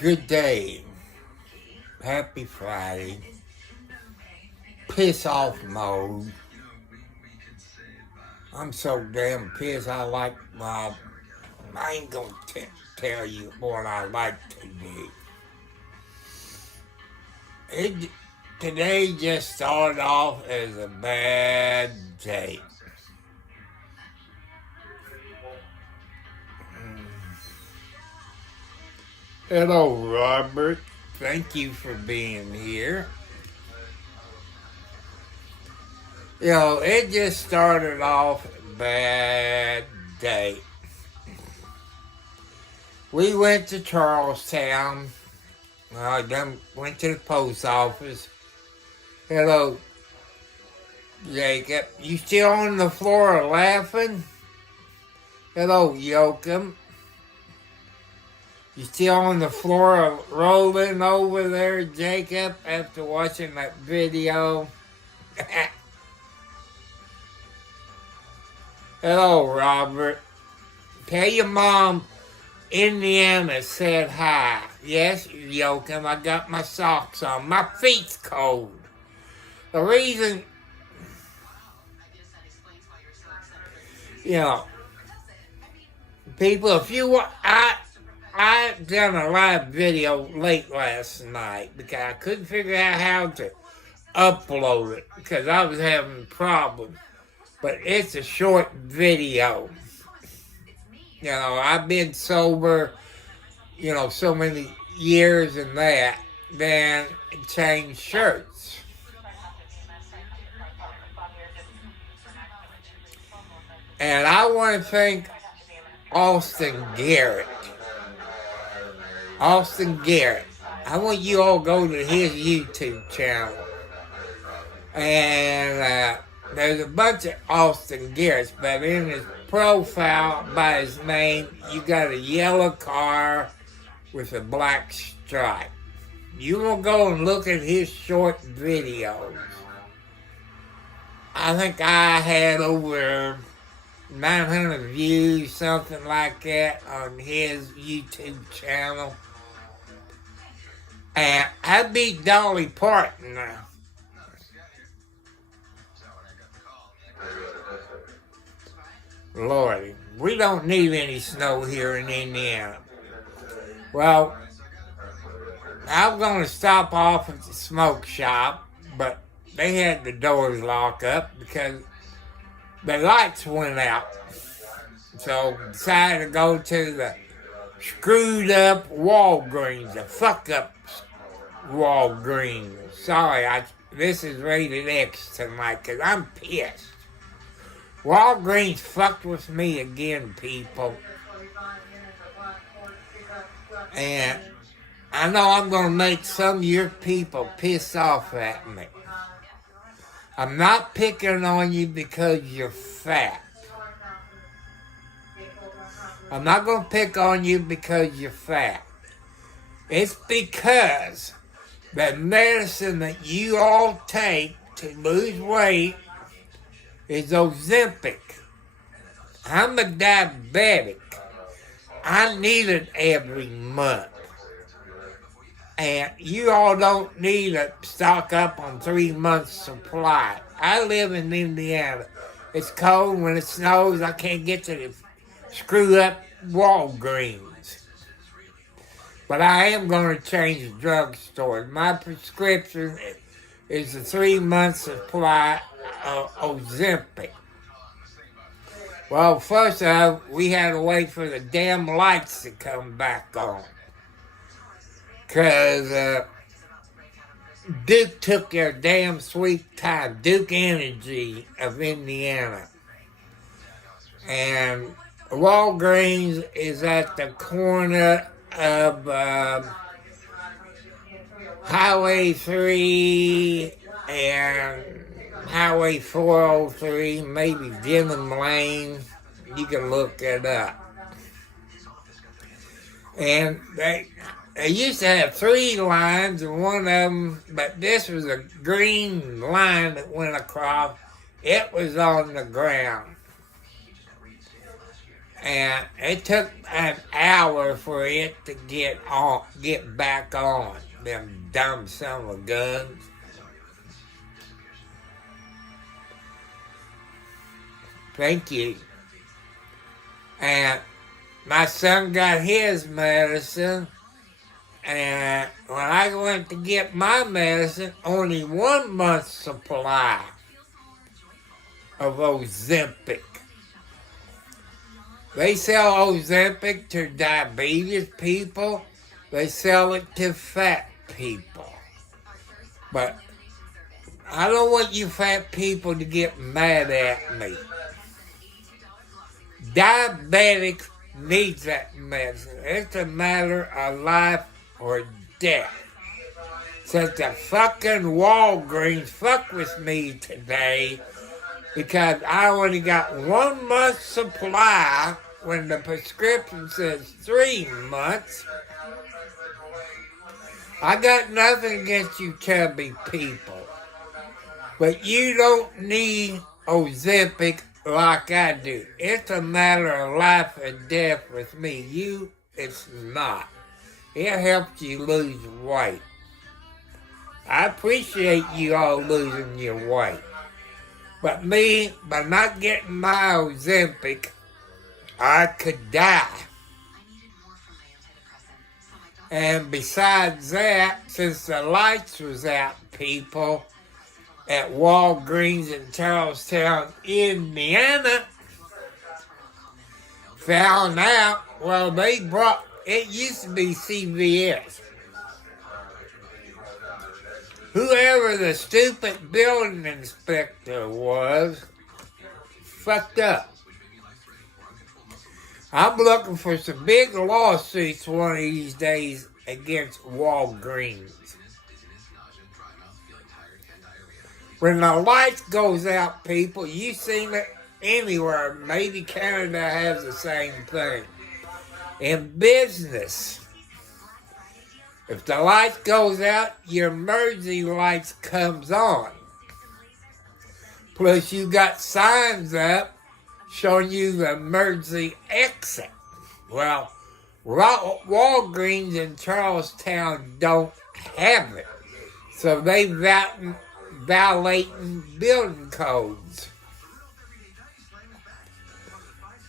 Good day. Happy Friday. Piss off mode. I'm so damn pissed. I ain't gonna tell you what I like to do. It, Today just started off as a bad day. Hello, Robert. Thank you for being here. It just started off a bad day. We went to Charlestown. I then went to the post office. Hello, Jacob. You still on the floor laughing? Hello, Joachim. You still on the floor rolling over there, Jacob, after watching that video? Hello, Robert. Tell your mom Indiana said hi. Yes, Joachim, I got my socks on. My feet's cold. The reason, people, if you want, I done a live video late last night because I couldn't figure out how to upload it because I was having problems. But it's a short video. I've been sober, so many years and that, then changed shirts. And I want to thank Austin Garrett. Austin Garrett. I want you all to go to his YouTube channel. And there's a bunch of Austin Garretts, but in his profile by his name, you got a yellow car with a black stripe. You will go and look at his short videos. I think I had over 900 views, something like that, on his YouTube channel. And I beat Dolly Parton now. Lordy, we don't need any snow here in Indiana. Well, I'm going to stop off at the smoke shop, but they had the doors locked up because the lights went out. So decided to go to the screwed up Walgreens, the fuck up Walgreens. Sorry, this is rated X tonight because I'm pissed. Walgreens fucked with me again, people. And I know I'm going to make some of your people piss off at me. I'm not picking on you because you're fat. I'm not going to pick on you because you're fat. It's because the medicine that you all take to lose weight is Ozempic. I'm a diabetic. I need it every month. And you all don't need to stock up on 3 months' supply. I live in Indiana. It's cold. When it snows, I can't get to the screw up Walgreens. But I am going to change the drugstore. My prescription is a 3 months supply of Ozempic. Well, first off, we had to wait for the damn lights to come back on. Because Duke took their damn sweet time. Duke Energy of Indiana. And Walgreens is at the corner of Highway 3 and Highway 403, maybe Denham Lane. You can look it up. And they used to have 3 lines, and one of them, but this was a green line that went across. It was on the ground. And it took an hour for it to get back on. Them dumb son of guns. Thank you. And my son got his medicine. And when I went to get my medicine, only 1 month's supply of Ozempic. They sell Ozempic to diabetes people. They sell it to fat people. But I don't want you fat people to get mad at me. Diabetics needs that medicine. It's a matter of life or death. Since the fucking Walgreens fuck with me today because I only got 1 month's supply when the prescription says 3 months. I got nothing against you chubby people, but you don't need Ozempic like I do. It's a matter of life and death with me. You, it's not. It helps you lose weight. I appreciate you all losing your weight. But me, by not getting my Ozempic, I could die. And besides that, since the lights was out, people, at Walgreens in Charlestown, Indiana, found out, well, it used to be CVS. Whoever the stupid building inspector was, fucked up. I'm looking for some big lawsuits one of these days against Walgreens. When the lights goes out, people, you seen it anywhere. Maybe Canada has the same thing. In business, if the light goes out, your emergency lights comes on. Plus you got signs up showing you the emergency exit. Well, Walgreens in Charlestown don't have it. So they violating building codes.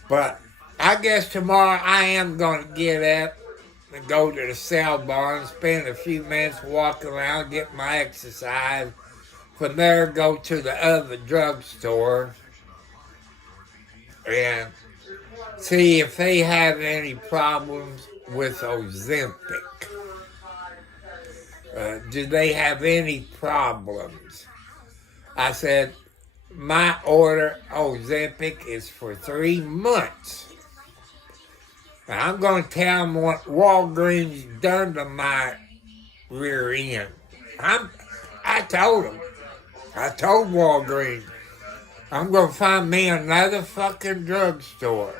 But I guess tomorrow I am going to get up and go to the sale barn, spend a few minutes walking around, get my exercise. From there, go to the other drugstore and see if they have any problems with Ozempic. Do they have any problems? I said, my order Ozempic is for 3 months. And I'm going to tell them what Walgreens done to my rear end. I told them. I told Walgreens, I'm going to find me another fucking drugstore.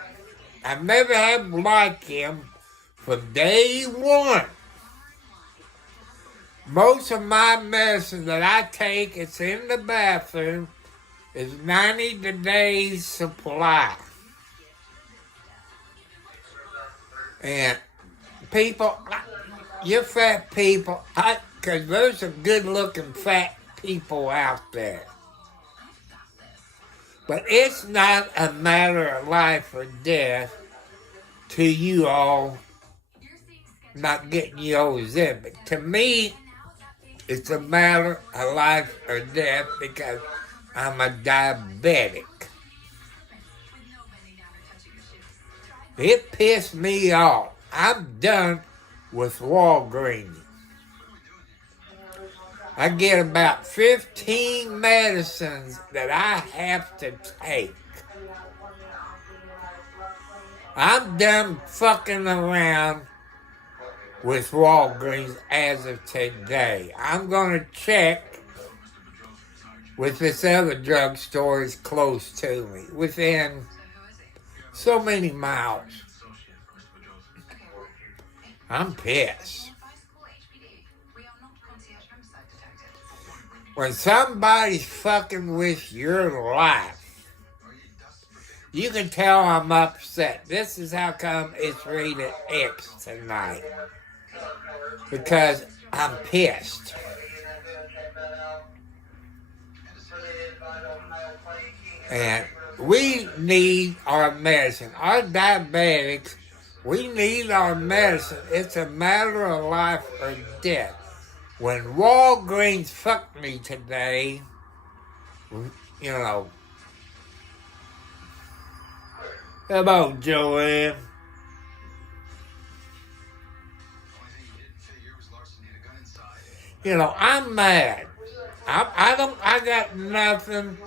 I've never had like him from day one. Most of my medicine that I take, it's in the bathroom, is 90 days supply. And people, you fat people, because there's some good-looking fat people out there. But it's not a matter of life or death to you all not getting your Ozempic. To me, it's a matter of life or death because I'm a diabetic. It pissed me off. I'm done with Walgreens. I get about 15 medicines that I have to take. I'm done fucking around with Walgreens as of today. I'm going to check with this other drugstore is close to me, within so many miles. I'm pissed. When somebody's fucking with your life, You can tell I'm upset. This is how come it's rated X tonight. Because I'm pissed. And we need our medicine. Our diabetics, we need our medicine. It's a matter of life or death. When Walgreens fucked me today, you know, hello, Joanne. You know, I'm mad. I got nothing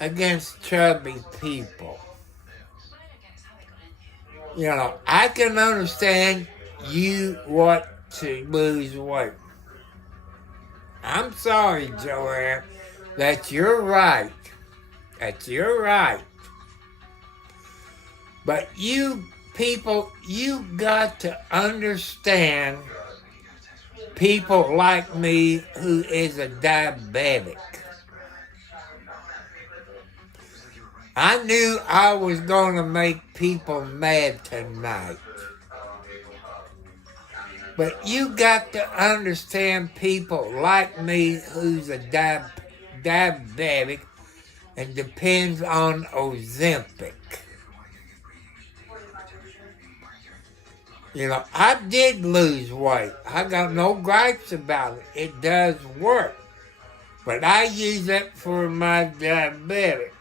against chubby people. You know, I can understand you want to lose weight. I'm sorry, Joanne, that you're right. That you're right. But you people, you got to understand people like me who is a diabetic. I knew I was going to make people mad tonight. But you got to understand people like me who's a diabetic and depends on Ozempic. You know, I did lose weight. I got no gripes about it. It does work. But I use it for my diabetic.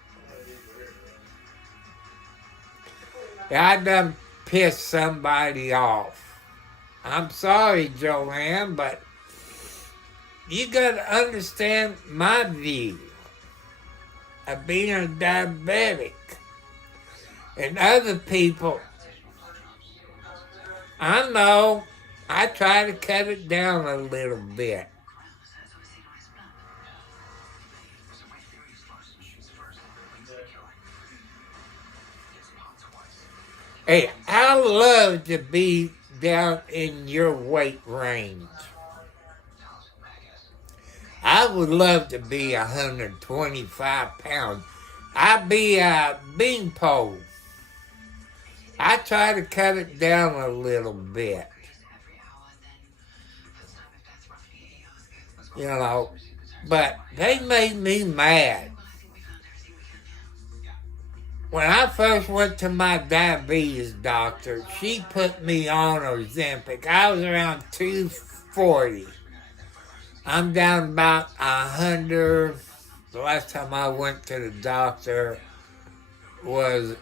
I done pissed somebody off. I'm sorry, Joanne, but you got to understand my view of being a diabetic. And other people, I know, I try to cut it down a little bit. Hey, I love to be down in your weight range. I would love to be 125 pounds. I'd be a beanpole. I try to cut it down a little bit. You know, but they made me mad. When I first went to my diabetes doctor, she put me on Ozempic. I was around 240. I'm down about 100. The last time I went to the doctor was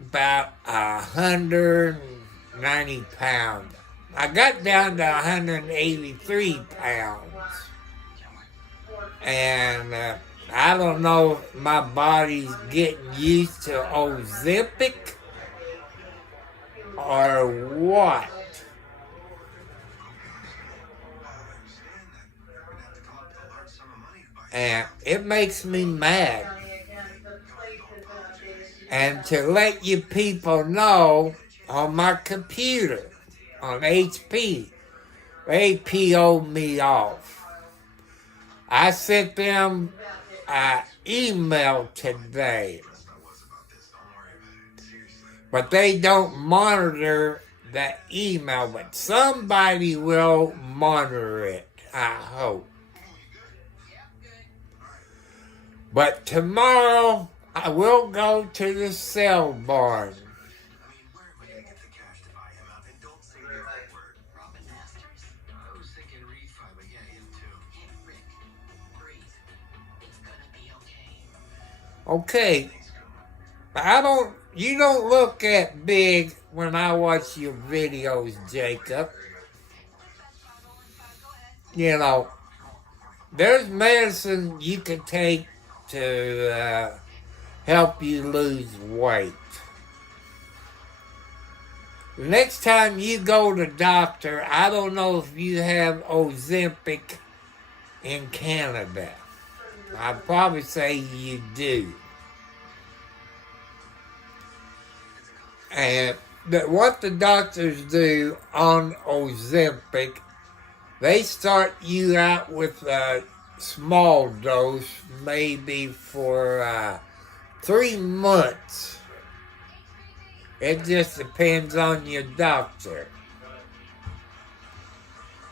about 190 pounds. I got down to 183 pounds. And I don't know if my body's getting used to Ozempic or what. And it makes me mad. And to let you people know, on my computer, on HP, they PO'd me off. I sent them an email today. But they don't monitor the email, but somebody will monitor it, I hope. But tomorrow, I will go to the sale barn. Okay, you don't look that big when I watch your videos, Jacob. You know, there's medicine you can take to help you lose weight. The next time you go to the doctor, I don't know if you have Ozempic in Canada. I'd probably say you do. And what the doctors do on Ozempic, they start you out with a small dose, maybe for 3 months. It just depends on your doctor.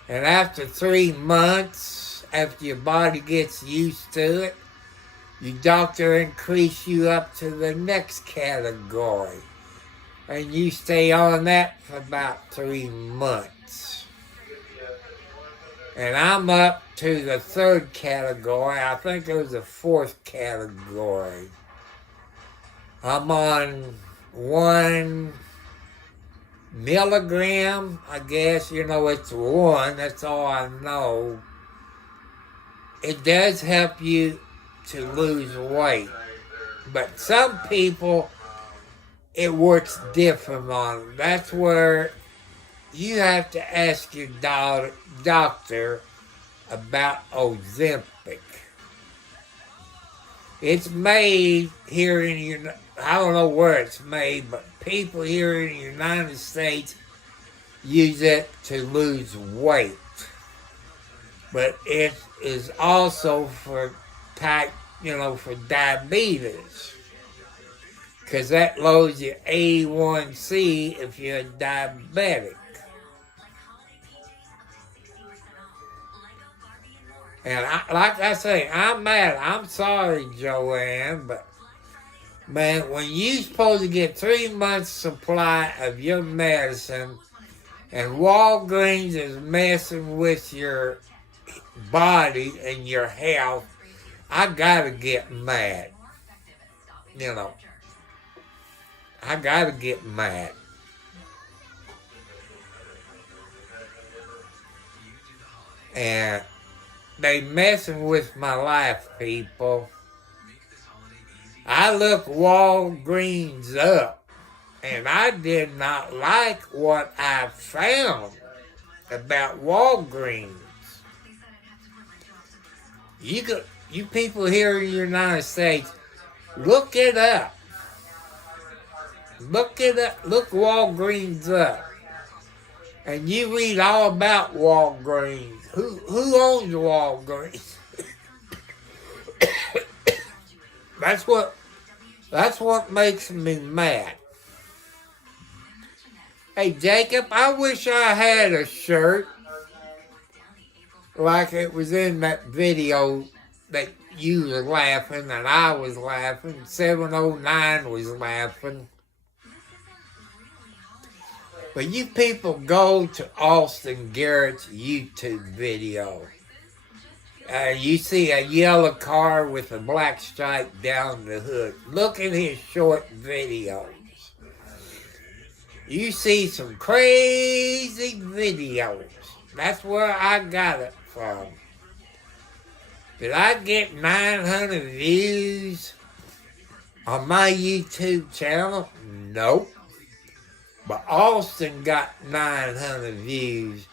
And after 3 months, after your body gets used to it, your doctor increase you up to the next category. And you stay on that for about 3 months. And I'm up to the 3rd category. I think it was the 4th category. I'm on 1 milligram, I guess. It's 1. That's all I know. It does help you to lose weight. But some people, it works different on them. That's where you have to ask your doctor about Ozempic. It's made here in I don't know where it's made, but people here in the United States use it to lose weight. But it is also for for diabetes. Because that lowers your A1C if you're diabetic. And like I say, I'm mad. I'm sorry, Joanne, but man, when you're supposed to get 3 months supply of your medicine and Walgreens is messing with your body and your health, I gotta get mad. I gotta get mad. And they messing with my life, people. I looked Walgreens up, and I did not like what I found about Walgreens. You people here in the United States, look it up. Look it up. Look Walgreens up. And you read all about Walgreens. Who owns Walgreens? That's what makes me mad. Hey Jacob, I wish I had a shirt like it was in that video that you were laughing and I was laughing. 709 was laughing. But you people go to Austin Garrett's YouTube video. You see a yellow car with a black stripe down the hood. Look at his short videos. You see some crazy videos. That's where I got it from. Did I get 900 views on my YouTube channel? Nope. But Austin got 900 views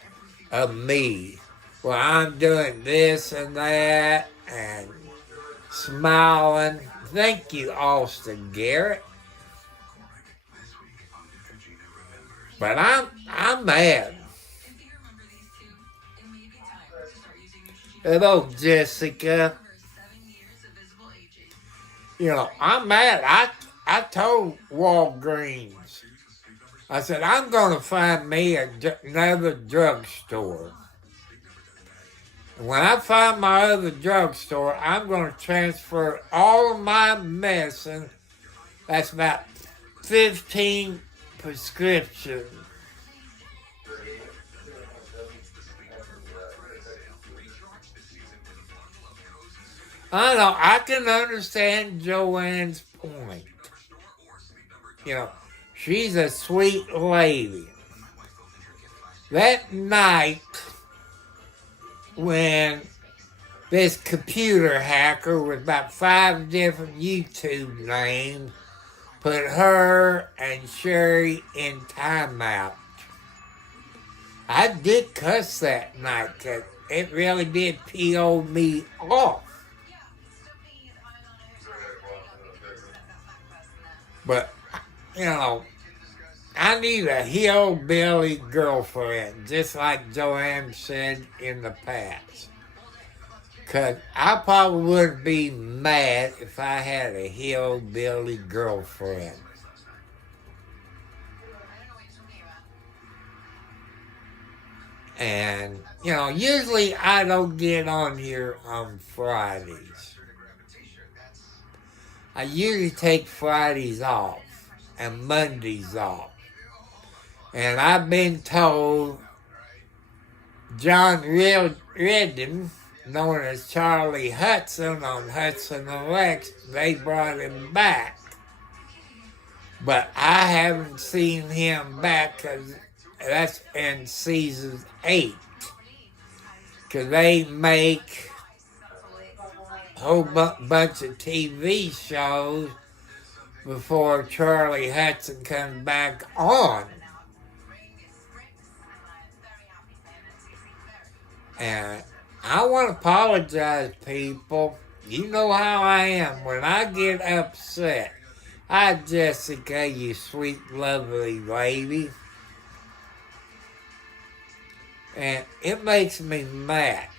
of me. Well, I'm doing this and that and smiling. Thank you, Austin Garrett. But I'm mad. Hello, Jessica. I'm mad. I told Walgreens. I said, I'm going to find me another drugstore. And when I find my other drugstore, I'm going to transfer all of my medicine. That's about 15 prescriptions. I know, I can understand Joanne's point. She's a sweet lady. That night, when this computer hacker with about 5 different YouTube names put her and Sherry in timeout, I did cuss that night because it really did PO me off. But, I need a hillbilly girlfriend, just like Joanne said in the past. Because I probably wouldn't be mad if I had a hillbilly girlfriend. And, you know, usually I don't get on here on Fridays. I usually take Fridays off and Mondays off. And I've been told John Redden, known as Charlie Hudson on Hudson and Lex, they brought him back. But I haven't seen him back because that's in season 8. Because they make a whole bunch of TV shows before Charlie Hudson comes back on. And I want to apologize, people. You know how I am. When I get upset, hi, Jessica, you sweet, lovely lady. And it makes me mad.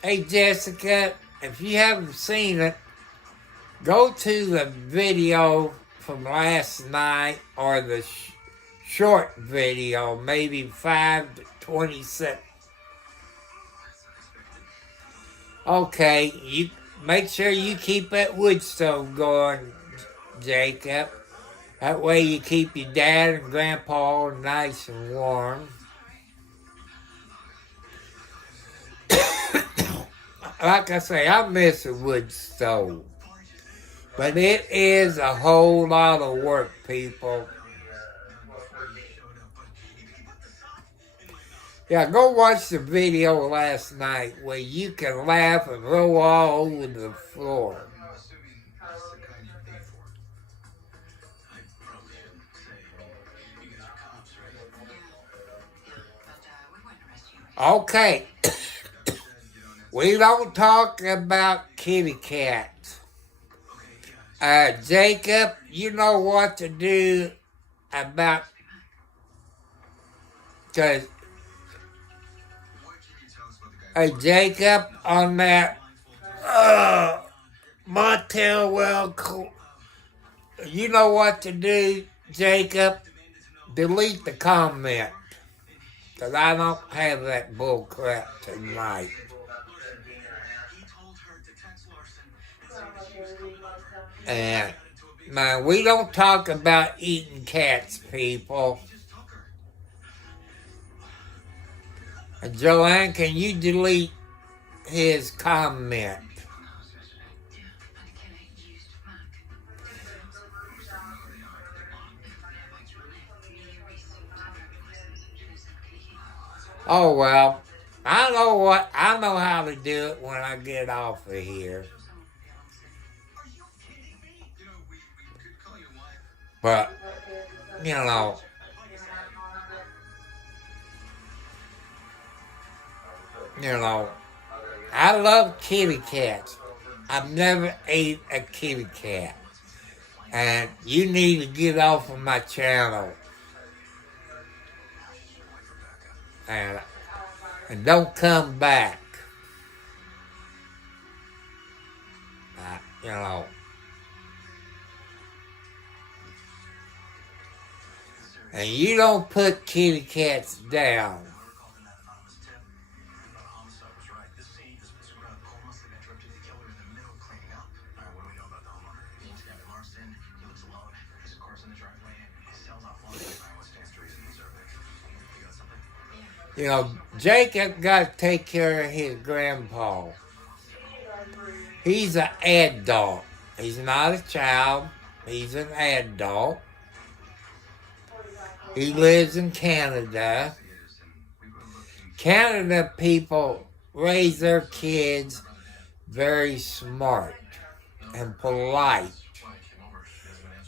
Hey, Jessica, if you haven't seen it, go to the video from last night or the short video, maybe 5 to 20 seconds. Okay, you make sure you keep that wood stove going, Jacob. That way you keep your dad and grandpa nice and warm. Like I say, I miss a wood stove. But it is a whole lot of work, people. Yeah, go watch the video last night where you can laugh and roll all over the floor. Okay. We don't talk about kitty cats. Jacob, you know what to do about... Because... Hey, Jacob, on that Montel Well, you know what to do, Jacob? Delete the comment. Because I don't have that bull crap tonight. And, man, we don't talk about eating cats, people. And Joanne, can you delete his comment? Oh, well, I know how to do it when I get off of here. But, you know, I love kitty cats. I've never ate a kitty cat. And you need to get off of my channel. And don't come back. You know. And you don't put kitty cats down. You know, Jacob got to take care of his grandpa. He's an adult. He's not a child. He's an adult. He lives in Canada. Canada people raise their kids very smart and polite.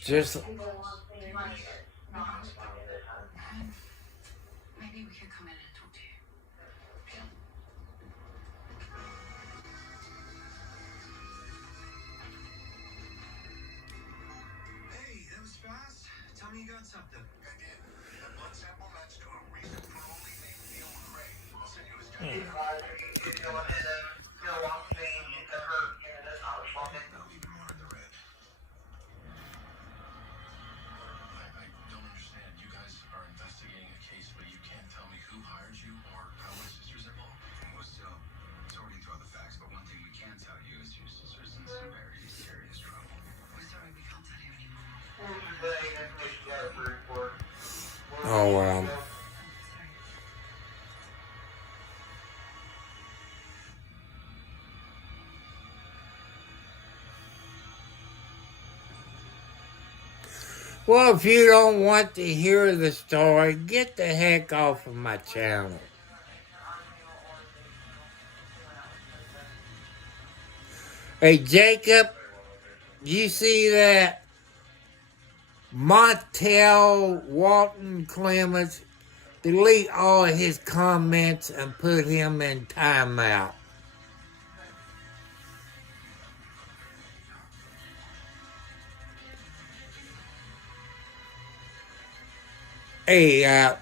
Just maybe we could come in and talk to you. Hey, that was fast. Tell me you got something. I did. The blood sample matched to a recent parole named Neil Gray. I'll send you his judgment. That'll even more in the red. I don't understand. You guys are investigating a case, but you can't tell me who hired you or know, well, if you don't want to hear the story, get the heck off of my channel. Hey, Jacob, you see that? Montel Walton Clemens, delete all of his comments and put him in timeout. Hey,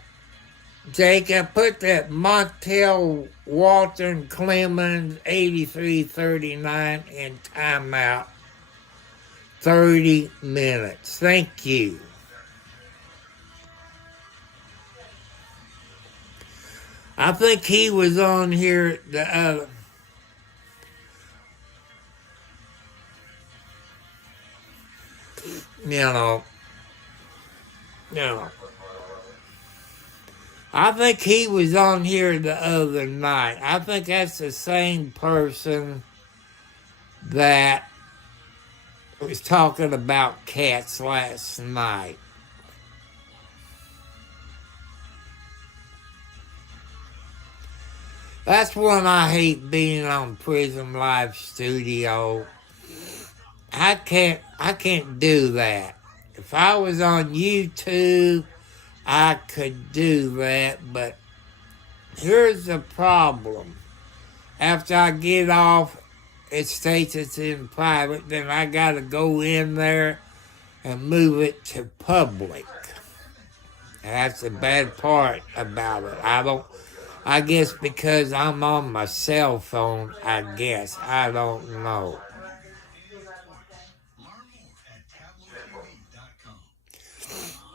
Jacob, put that Montel Walton Clemens 8339 in timeout. 30 minutes. Thank you. I think he was on here the you know. I think he was on here the other night. I think that's the same person that was talking about cats last night. That's when I hate being on Prism Live Studio. I can't do that. If I was on YouTube, I could do that, but here's the problem. After I get off, it states it's in private, then I gotta go in there and move it to public. That's the bad part about it. I guess because I'm on my cell phone, I don't know.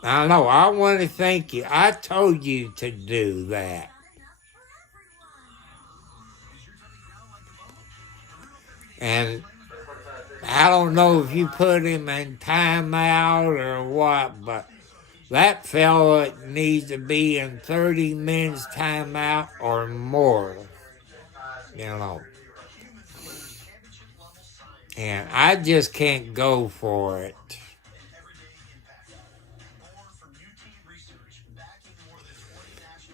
I know, I want to thank you. I told you to do that. And I don't know if you put him in timeout or what, but that fella needs to be in 30 minutes timeout or more, And I just can't go for it.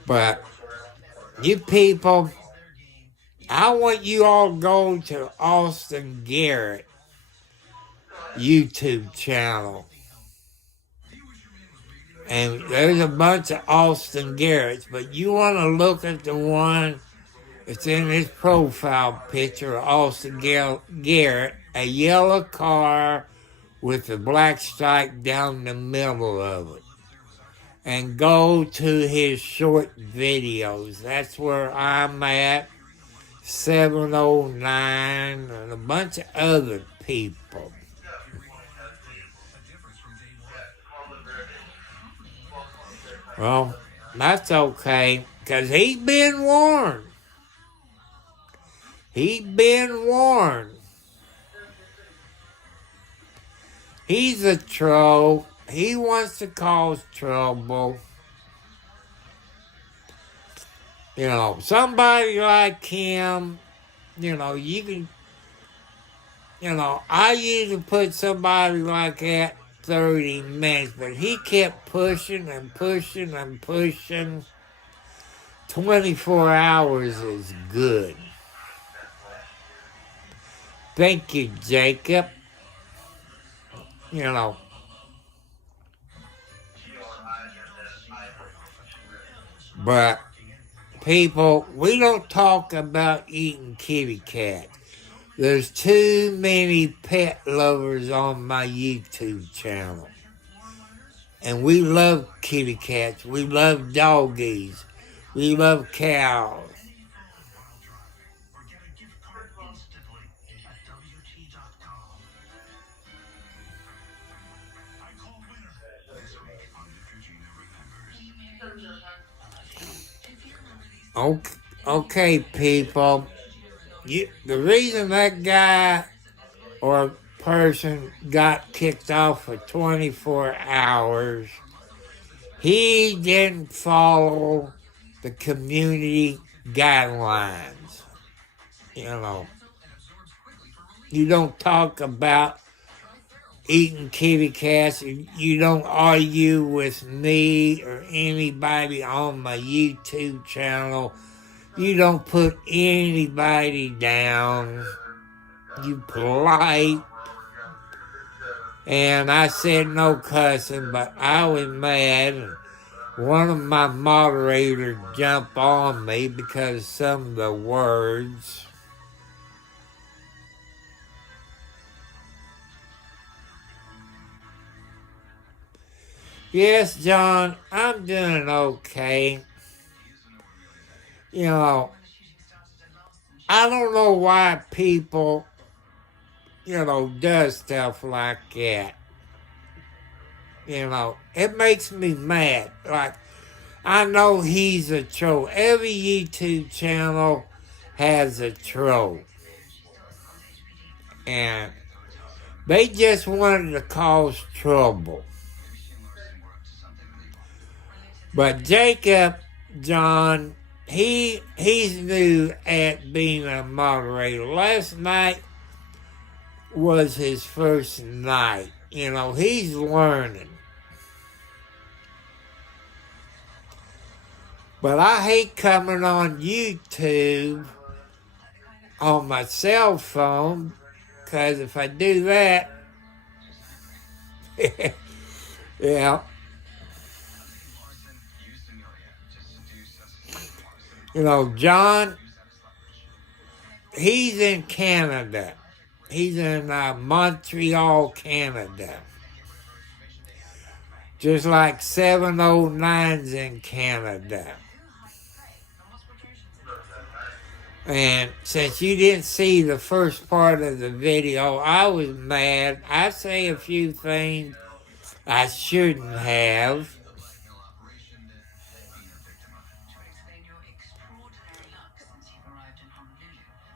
But you people, I want you all to go to Austin Garrett YouTube channel. And there's a bunch of Austin Garretts, but you want to look at the one that's in his profile picture, Austin Garrett, a yellow car with a black stripe down the middle of it. And go to his short videos. That's where I'm at, 709, and a bunch of other people. Well, that's okay, because he's been warned. He's been warned. He's a troll. He wants to cause trouble. Somebody like him, you can, I usually put somebody like that 30 minutes, but he kept pushing and pushing and pushing. 24 hours is good. Thank you, Jacob. But, people, we don't talk about eating kitty cats. There's too many pet lovers on my YouTube channel. And we love kitty cats. We love doggies. We love cows. Okay, people. The reason that guy or person got kicked off for 24 hours He didn't follow the community guidelines. You know, you don't talk about eating kitty cats. You don't argue with me or anybody on my YouTube channel. You don't put anybody down. You polite. And I said no cussing, but I was mad. And one of my moderators jumped on me because of some of the words. Yes, John, I'm doing okay. You know, I don't know why people, does stuff like that. It makes me mad. Like, I know he's a troll. Every YouTube channel has a troll. And they just wanted to cause trouble. But Jacob, John, he's new at being a moderator. Last night was his first night. He's learning. But I hate coming on YouTube on my cell phone, because if I do that, yeah. John, he's in Canada. He's in Montreal, Canada. Just like 709's in Canada. And since you didn't see the first part of the video, I was mad. I say a few things I shouldn't have.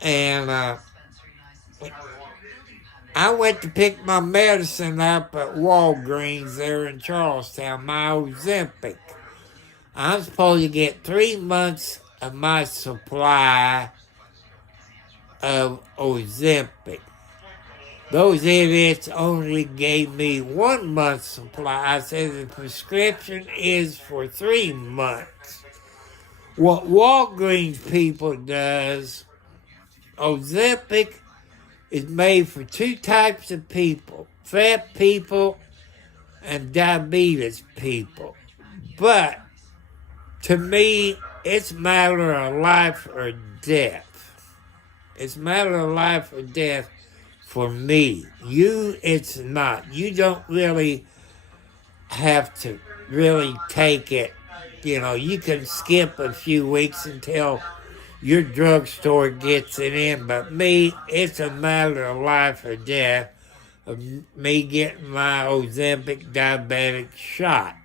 And I went to pick my medicine up at Walgreens there in Charlestown, my Ozempic. I'm supposed to get 3 months of my supply of Ozempic. Those idiots only gave me 1 month's supply. I said the prescription is for 3 months. What Walgreens people does, Ozempic is made for 2 types of people, fat people and diabetes people. But to me, it's a matter of life or death. It's a matter of life or death for me. You, it's not. You don't really have to really take it. You can skip a few weeks until your drugstore gets it in. But me, it's a matter of life or death of me getting my Ozempic diabetic shot.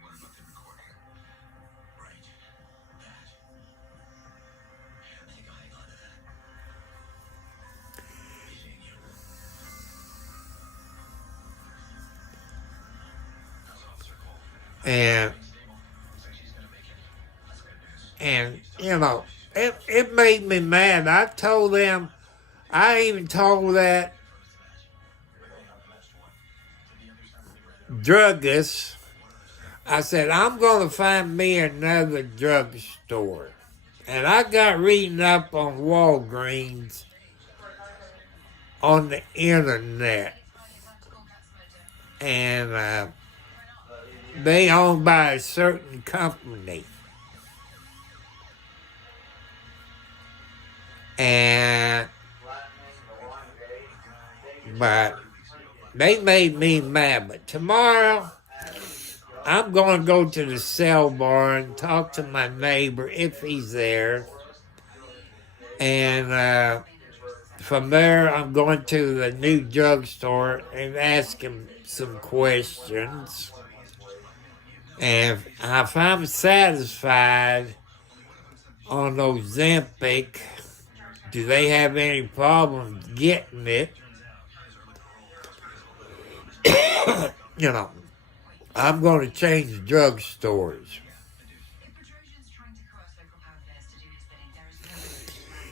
And it made me mad. I told them, I even told that druggist, I said, I'm going to find me another drugstore. And I got reading up on Walgreens on the internet. And they owned by a certain company. But they made me mad. But tomorrow, I'm going to go to the cell bar and talk to my neighbor if he's there. And from there, I'm going to the new drugstore and ask him some questions. And if I'm satisfied on Ozempic, do they have any problems getting it? I'm going to change drugstores.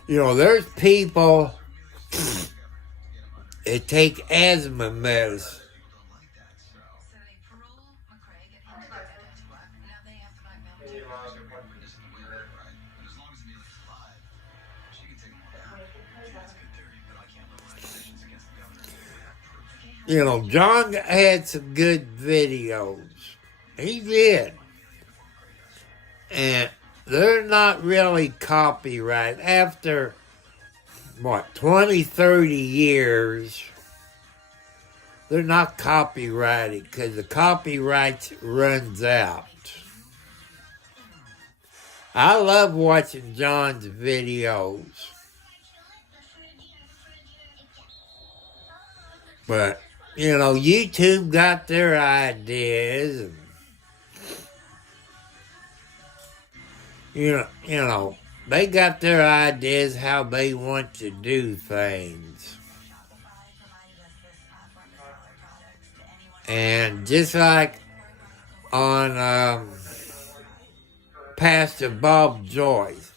You know, there's people that take asthma medicine. You know, John had some good videos. He did. And they're not really copyright. After, 20, 30 years, they're not copyrighted because the copyright runs out. I love watching John's videos. But, you know, YouTube got their ideas. And, you know, they got their ideas how they want to do things. And just like on Pastor Bob Joyce,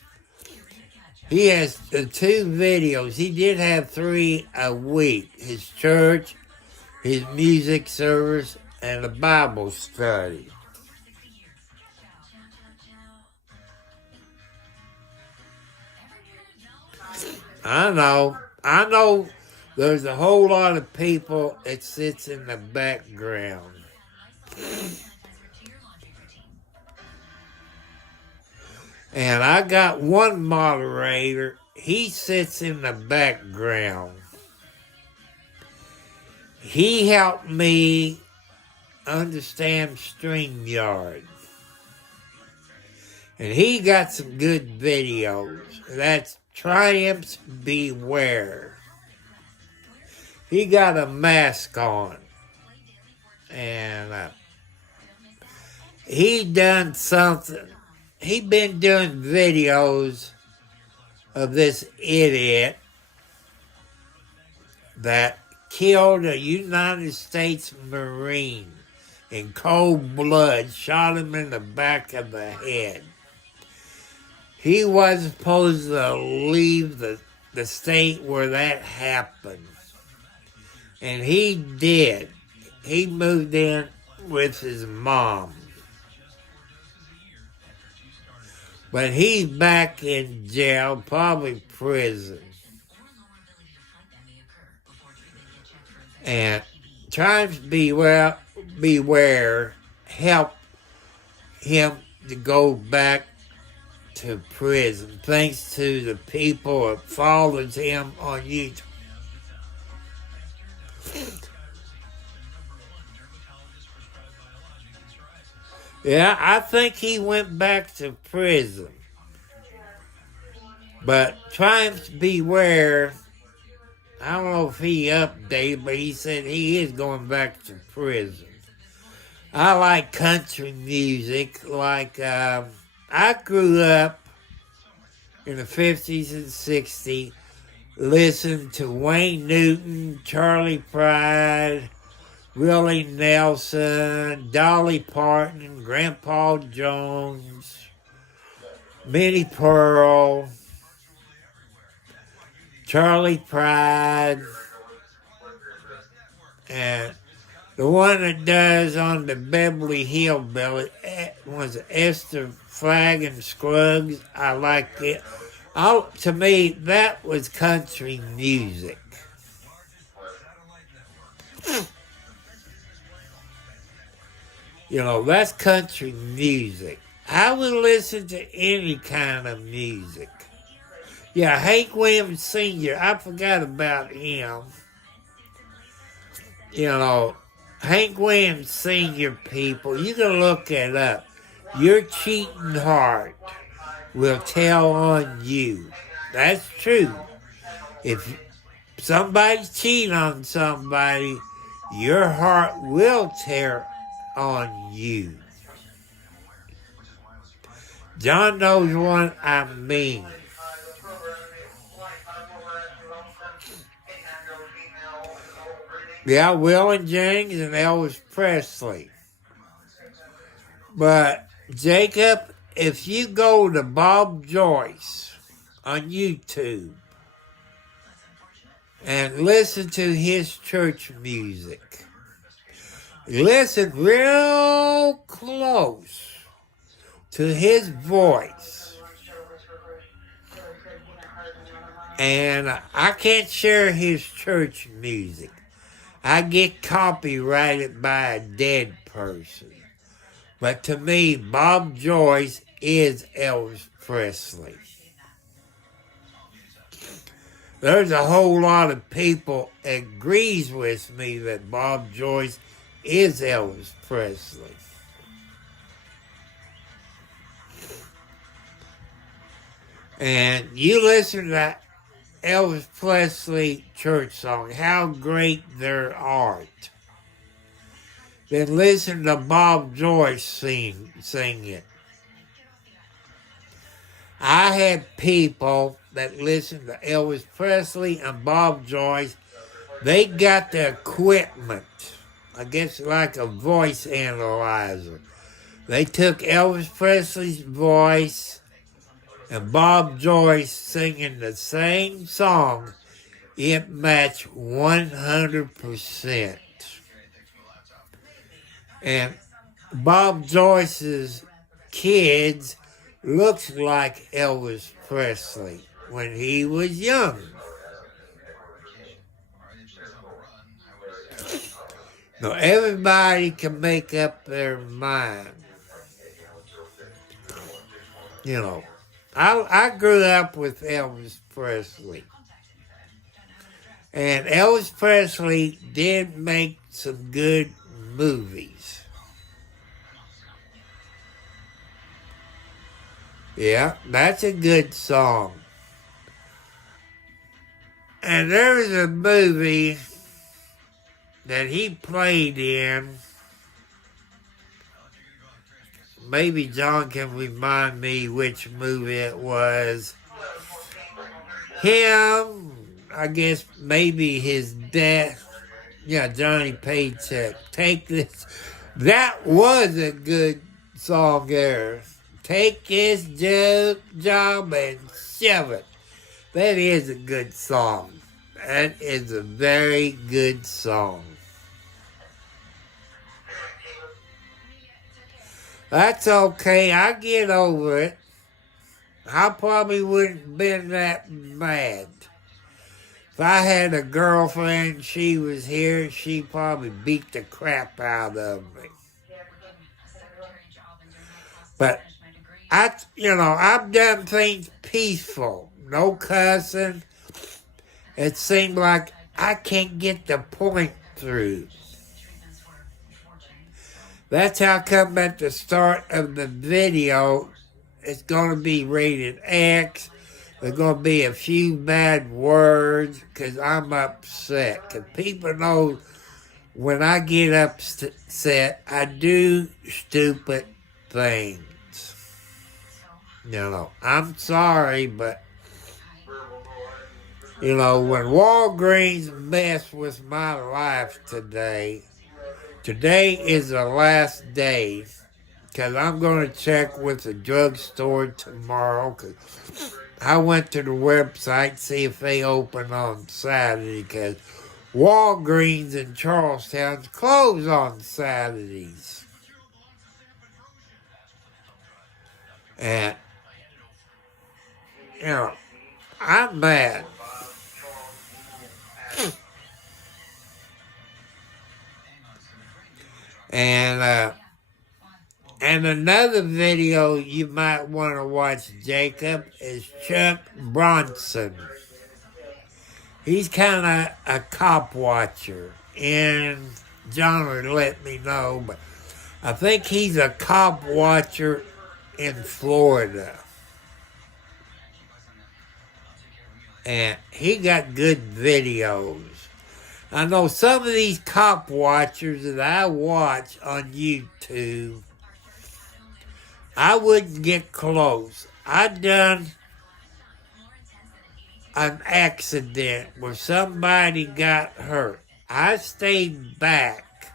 he has 2 videos. He did have 3 a week. His church, his music service, and a Bible study. I know there's a whole lot of people that sits in the background. And I got one moderator, he sits in the background. He helped me understand StreamYard. And he got some good videos. That's Triumphs Beware. He got a mask on. And he done something. He been doing videos of this idiot that killed a United States Marine in cold blood, shot him in the back of the head. He wasn't supposed to leave the state where that happened. And he did. He moved in with his mom. But he's back in jail, probably prison. And Triumphs Beware helped him to go back to prison, thanks to the people that followed him on YouTube. Yeah, I think he went back to prison. But Triumphs Beware, I don't know if he updated, but he said he is going back to prison. I like country music. Like, I grew up in the 50s and 60s, listened to Wayne Newton, Charlie Pride, Willie Nelson, Dolly Parton, Grandpa Jones, Minnie Pearl, Charlie Pride, and the one that does on the Beverly Hillbilly was Esther Flagg and Scruggs. I like it. To me, that was country music. You know, that's country music. I would listen to any kind of music. Yeah, Hank Williams Sr., I forgot about him. You know, Hank Williams Sr. people, you can look it up. Your cheating heart will tell on you. That's true. If somebody's cheating on somebody, your heart will tear on you. John knows what I mean. Yeah, Will and James and Elvis Presley. But, Jacob, if you go to Bob Joyce on YouTube and listen to his church music, listen real close to his voice. And I can't share his church music. I get copyrighted by a dead person. But to me, Bob Joyce is Elvis Presley. There's a whole lot of people agrees with me that Bob Joyce is Elvis Presley. And you listen to that Elvis Presley church song, How Great Their Art. Then listen to Bob Joyce sing it. I had people that listened to Elvis Presley and Bob Joyce. They got the equipment, I guess like a voice analyzer. They took Elvis Presley's voice and Bob Joyce singing the same song. It matched 100%. And Bob Joyce's kids looks like Elvis Presley when he was young. Now everybody can make up their mind. You know, I grew up with Elvis Presley. And Elvis Presley did make some good movies. Yeah, that's a good song. And there's a movie that he played in. Maybe John can remind me which movie it was. Him, I guess maybe his dad. Yeah, Johnny Paycheck. Take this. That was a good song there. Take this job and shove it. That is a good song. That is a very good song. That's okay. I get over it. I probably wouldn't have been that mad. If I had a girlfriend, she was here, she'd probably beat the crap out of me. But I've done things peaceful. No cussing. It seemed like I can't get the point through. That's how come at the start of the video, it's going to be rated X. There's going to be a few bad words because I'm upset. Because people know when I get upset, I do stupid things. I'm sorry, but, when Walgreens messed with my life today is the last day. Because I'm going to check with the drugstore tomorrow. Because I went to the website, see if they open on Saturday. Because Walgreens in Charlestown's closed on Saturdays. And, I'm mad. And another video you might want to watch, Jacob, is Chuck Bronson. He's kind of a cop watcher, and John would let me know, but I think he's a cop watcher in Florida. And he got good videos. I know some of these cop watchers that I watch on YouTube, I wouldn't get close. I done an accident where somebody got hurt. I stayed back.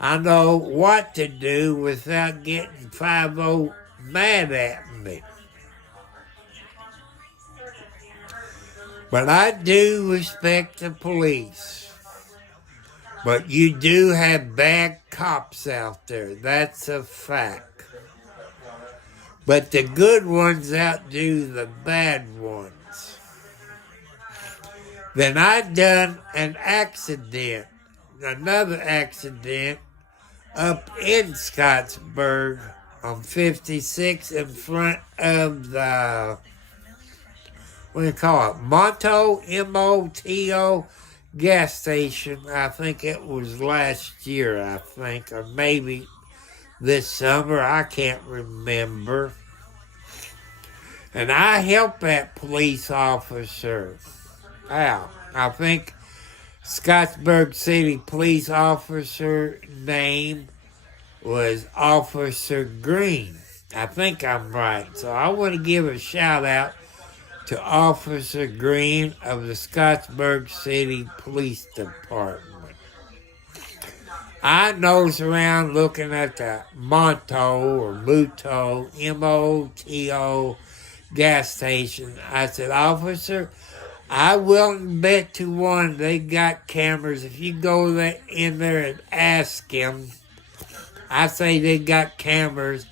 I know what to do without getting 5 mad at me. But I do respect the police. But you do have bad cops out there. That's a fact. But the good ones outdo the bad ones. Then I done an accident, another accident, up in Scottsburg on 56 in front of the, what do you call it, Monto, M-O-T-O, gas station. I think it was last year, or maybe this summer. I can't remember. And I helped that police officer out. I think Scottsburg City police officer name was Officer Green. I think I'm right. So I want to give a shout out to Officer Green of the Scottsburg City Police Department. I nosed around looking at the Monto or Muto, M-O-T-O, gas station. I said, Officer, I will bet to one they got cameras. If you go in there and ask him, I say they got cameras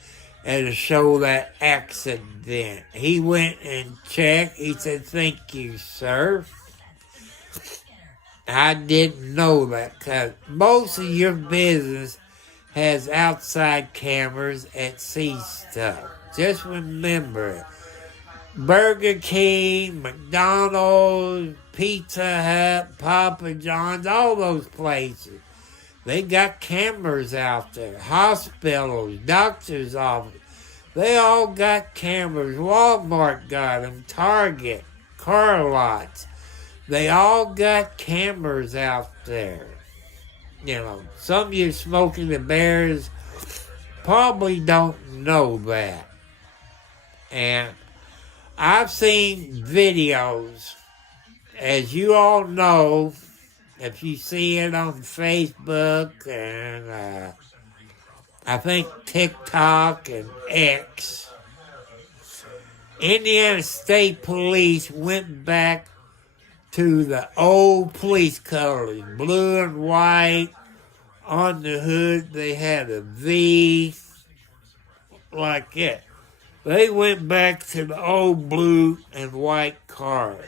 and show that accident. He went and checked. He said, thank you, sir. I didn't know that because most of your business has outside cameras and see stuff. Just remember it. Burger King, McDonald's, Pizza Hut, Papa John's, all those places. They got cameras out there. Hospitals, doctors' offices, they all got cameras. Walmart got them, Target, car lots. They all got cameras out there. You know, some of you Smoking the Bears probably don't know that. And I've seen videos, as you all know, if you see it on Facebook and I think TikTok and X, Indiana State Police went back to the old police colors, blue and white. On the hood, they had a V, like it. They went back to the old blue and white cars.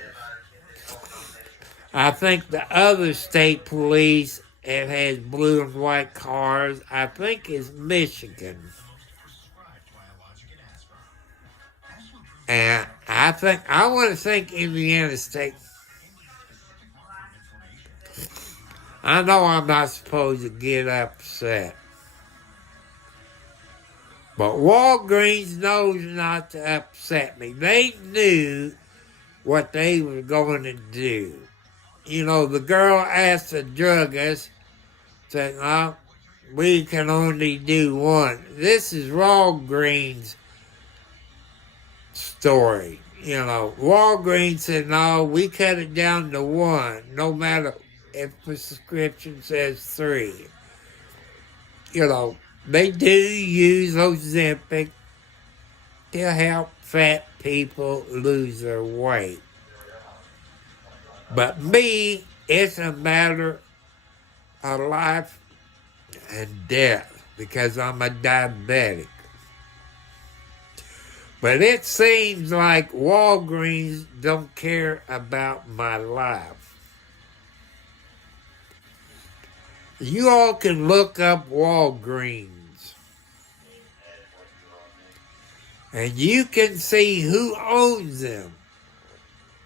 I think the other state police that has blue and white cars, I think is Michigan. And I want to think Indiana State. I know I'm not supposed to get upset. But Walgreens knows not to upset me. They knew what they were going to do. You know, the girl asked the druggist, said, no, we can only do one. This is Walgreens' story. You know, Walgreens said, no, we cut it down to one, no matter if the prescription says 3. You know, they do use Ozempic to help fat people lose their weight. But me, it's a matter of life and death because I'm a diabetic. But it seems like Walgreens don't care about my life. You all can look up Walgreens. And you can see who owns them.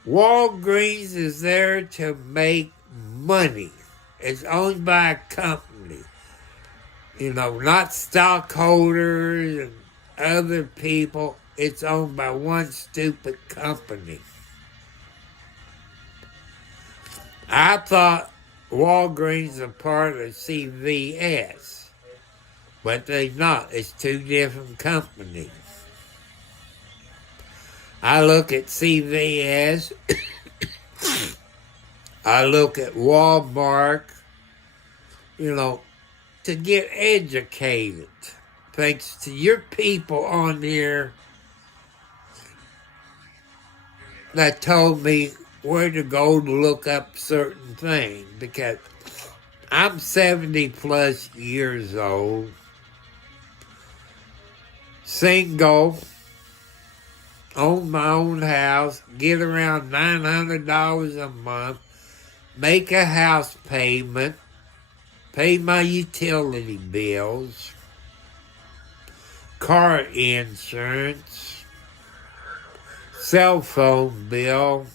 Walgreens is there to make money. It's owned by a company. You know, not stockholders and other people. It's owned by one stupid company. I thought Walgreens are part of CVS, but they're not. It's 2 different companies. I look at CVS, I look at Walmart, you know, to get educated. Thanks to your people on here that told me where to go to look up certain things, because I'm 70 plus years old, single, own my own house, get around $900 a month, make a house payment, pay my utility bills, car insurance, cell phone bill.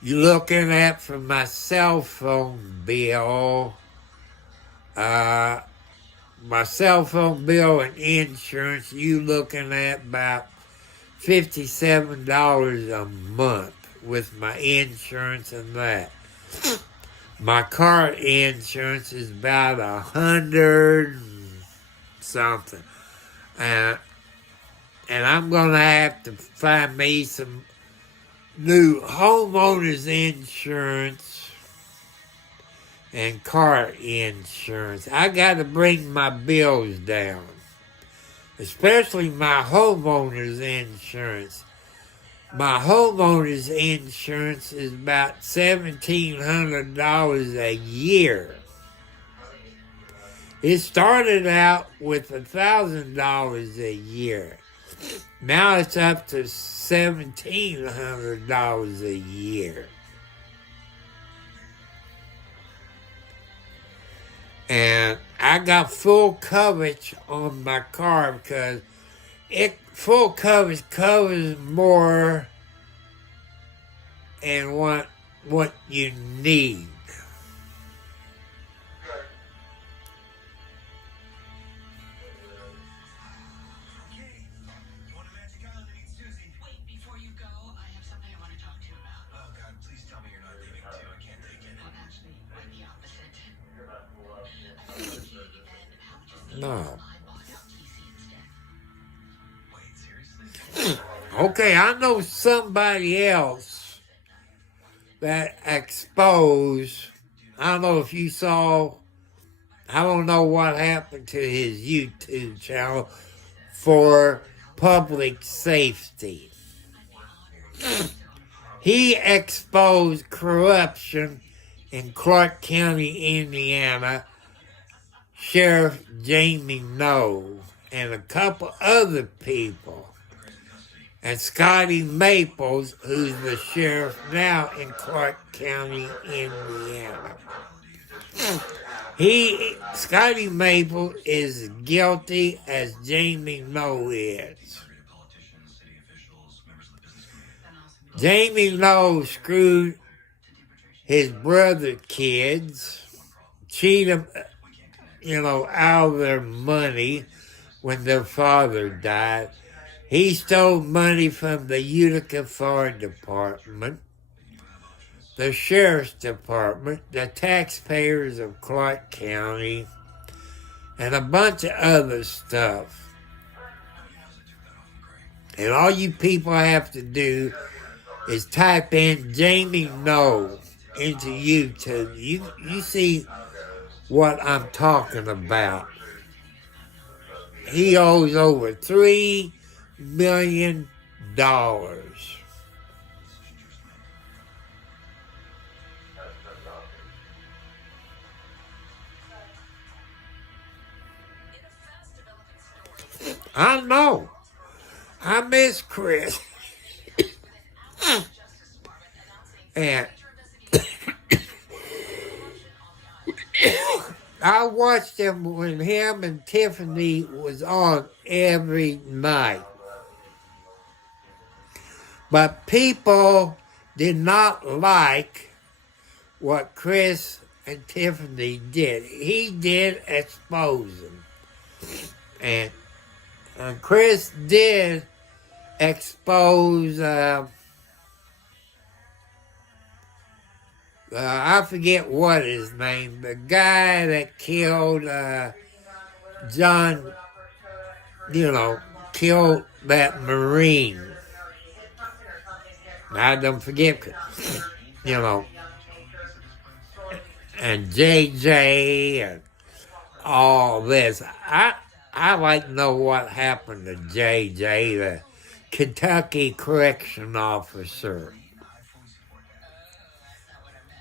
You're looking at for my cell phone bill, my cell phone bill and insurance, you looking at about $57 a month with my insurance and that. My car insurance is about $100 something. And I'm going to have to find me some new homeowners insurance and car insurance. I got to bring my bills down, especially my homeowners insurance. My homeowners insurance is about $1,700 a year. It started out with $1,000 a year. Now it's up to $1,700 a year. And I got full coverage on my car because full coverage covers more and what you need. No. Okay, I know somebody else that exposed. I don't know if you saw. I don't know what happened to his YouTube channel for public safety. He exposed corruption in Clark County, Indiana. Sheriff Jamie Noe and a couple other people. And Scotty Maples, who's the sheriff now in Clark County, Indiana. Scotty Maples is guilty as Jamie Noe is. Jamie Noe screwed his brother's kids, cheated them, out of their money when their father died. He stole money from the Utica Fire Department, the Sheriff's Department, the taxpayers of Clark County, and a bunch of other stuff. And all you people have to do is type in Jamie Noe into YouTube. You see what I'm talking about. He owes over $3 million. I know. I miss Chris. And I watched him when him and Tiffany was on every night. But people did not like what Chris and Tiffany did. He did expose them. And Chris did expose, I forget what his name, the guy that killed John, killed that Marine. I don't forget, and JJ and all this. I like to know what happened to JJ, the Kentucky correction officer.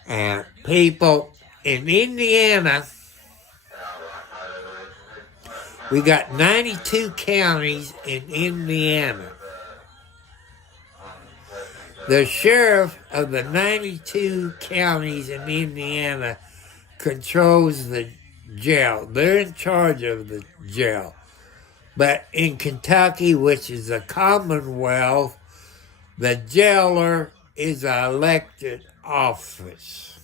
And people in Indiana, we got 92 counties in Indiana. The sheriff of the 92 counties in Indiana controls the jail. They're in charge of the jail. But in Kentucky, which is a commonwealth, the jailer is an elected office.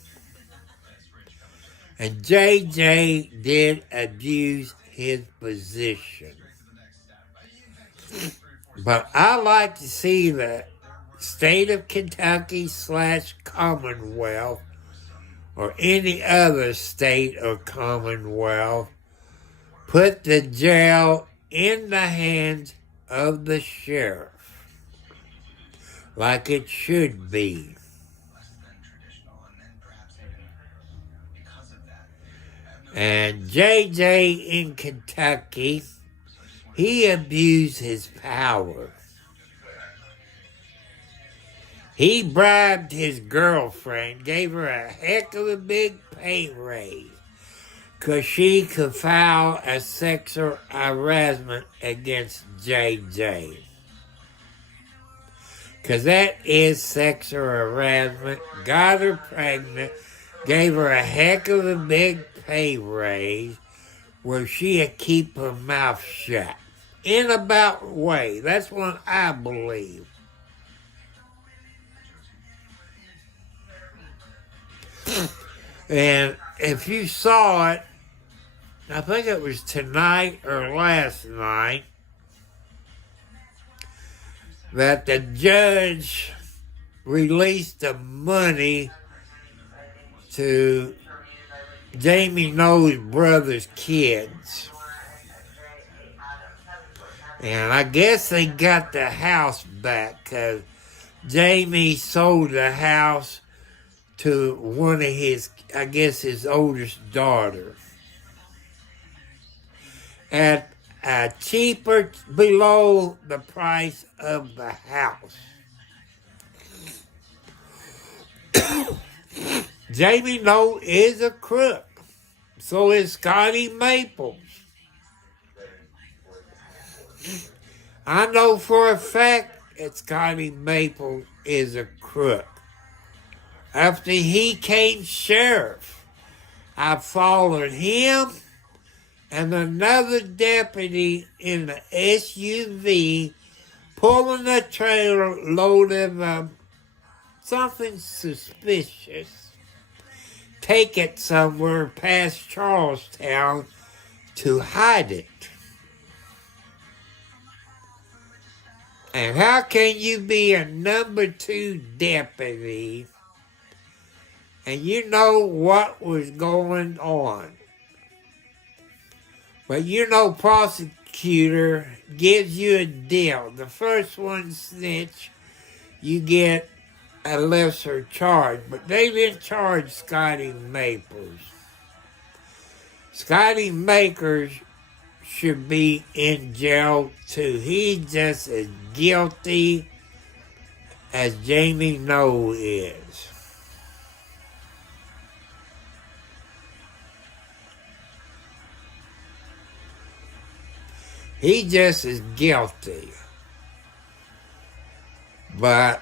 And JJ did abuse his position. But I like to see the state of Kentucky / Commonwealth or any other state or Commonwealth put the jail in the hands of the sheriff, like it should be. And JJ in Kentucky, he abused his power. He bribed his girlfriend, gave her a heck of a big pay raise, because she could file a sexual harassment against JJ. Because that is sexual harassment. Got her pregnant, gave her a heck of a big pay raise where she'd keep her mouth shut. In about way. That's what I believe. And if you saw it, I think it was tonight or last night, that the judge released the money to Jamie Noe's brother's kids. And I guess they got the house back because Jamie sold the house to one of his, I guess his oldest daughter, at a cheaper, below the price of the house. Jamie Noe is a crook. So is Scotty Maples. I know for a fact that Scotty Maples is a crook. After he came sheriff, I followed him and another deputy in the SUV pulling a trailer loaded of something suspicious. Take it somewhere past Charlestown to hide it. And how can you be a number 2 deputy and you know what was going on? But you know, prosecutor gives you a deal. The first one snitch, you get a lesser charge. But they didn't charge Scotty Maples. Scotty Maples should be in jail too. He's just as guilty as Jamie Noe is. He's just as guilty. But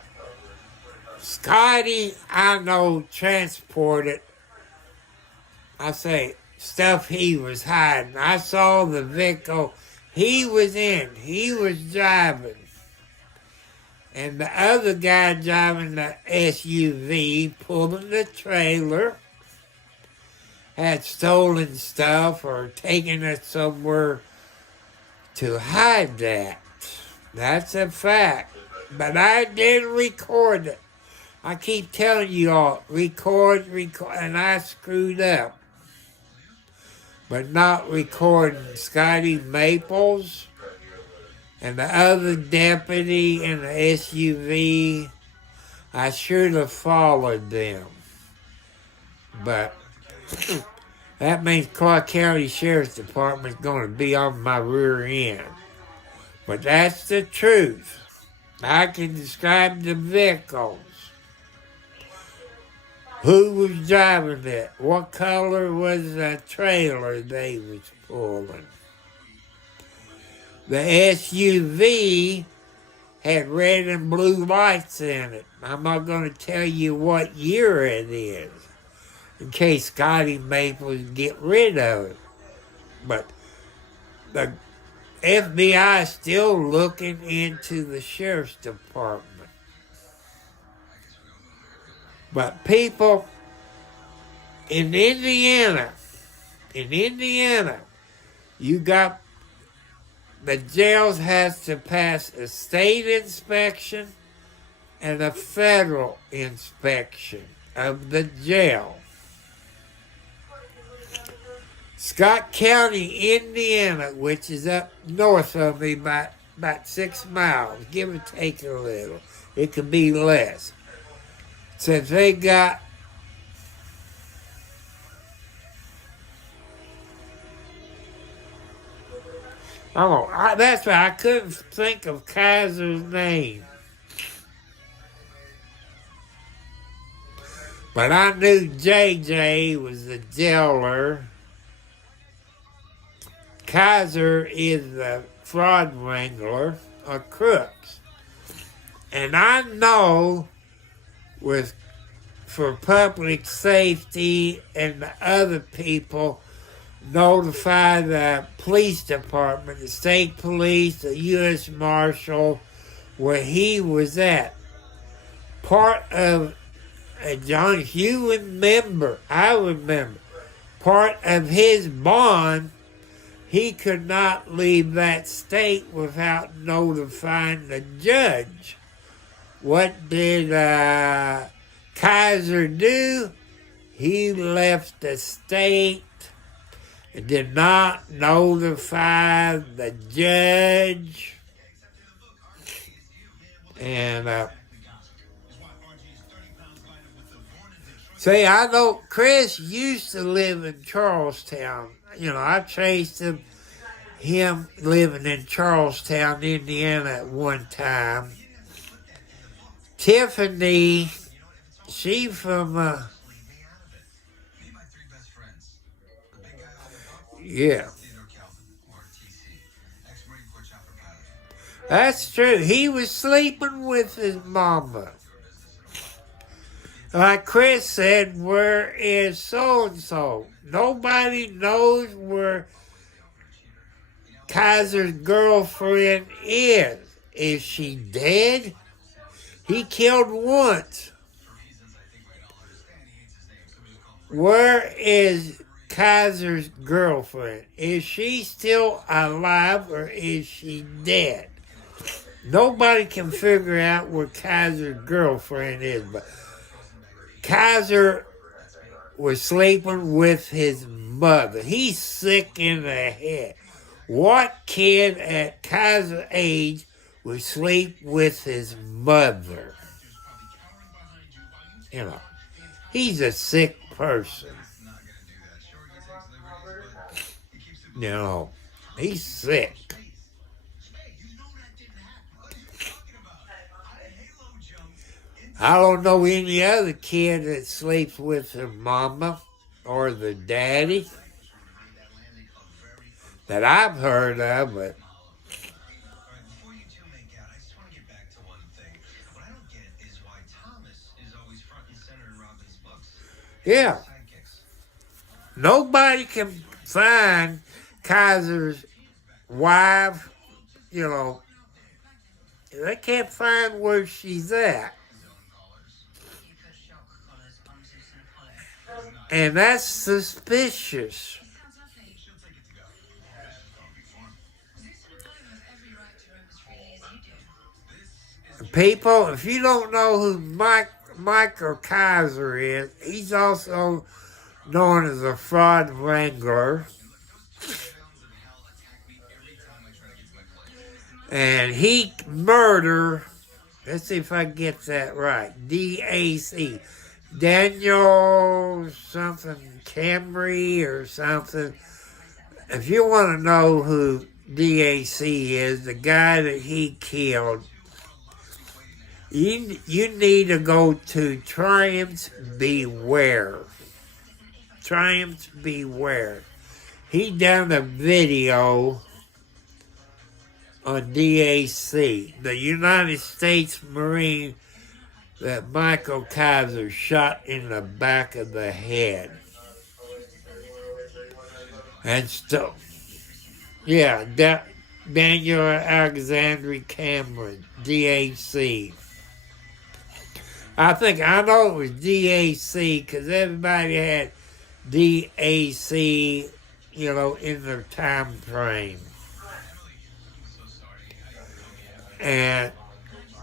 Scotty, I know, transported, I say, stuff he was hiding. I saw the vehicle he was in. He was driving. And the other guy driving the SUV, pulling the trailer, had stolen stuff or taken it somewhere to hide that. That's a fact. But I didn't record it. I keep telling you all, record, and I screwed up. But not recording Scotty Maples and the other deputy in the SUV. I should have followed them. But That means Clark County Sheriff's Department is going to be on my rear end. But that's the truth. I can describe the vehicles. Who was driving it? What color was the trailer they was pulling? The SUV had red and blue lights in it. I'm not going to tell you what year it is, in case Scotty Maples get rid of it. But the FBI is still looking into the sheriff's department. But people in Indiana, you got the jails has to pass a state inspection and a federal inspection of the jail. Scott County, Indiana, which is up north of me about 6 miles, give or take a little. It could be less. Since they got that's right, I couldn't think of Kaiser's name. But I knew JJ was the jailer. Kaiser is the fraud wrangler or crooks. And I know for public safety and the other people, notify the police department, the state police, the U.S. Marshal, where he was at. Part of, John, if you remember, I remember, part of his bond, he could not leave that state without notifying the judge. What did Kaiser do? He left the state and did not notify the judge. And see, I know Chris used to live in Charlestown. You know, I traced him living in Charlestown, Indiana at one time. Tiffany, she from yeah. That's true. He was sleeping with his mama. Like Chris said, where is so-and-so? Nobody knows where Kaiser's girlfriend is. Is she dead? He killed once. Where is Kaiser's girlfriend? Is she still alive or is she dead? Nobody can figure out where Kaiser's girlfriend is, but Kaiser was sleeping with his mother. He's sick in the head. What kid at Kaiser's age would sleep with his mother? You know, he's a sick person. You know, he's sick. I don't know any other kid that sleeps with their mama or the daddy that I've heard of, but yeah. Nobody can find Kaiser's wife, you know. They can't find where she's at. And that's suspicious. People, if you don't know who Michael Kaiser is, he's also known as a fraud wrangler. And let's see if I get that right, DAC, Daniel something Camry or something. If you want to know who DAC is, the guy that he killed, you need to go to Triumphs Beware. Triumphs Beware. He done a video on DAC, the United States Marine that Michael Kaiser shot in the back of the head. And so, yeah, Daniel Alexander Cameron, DAC. I know it was DAC because everybody had DAC, in their time frame. And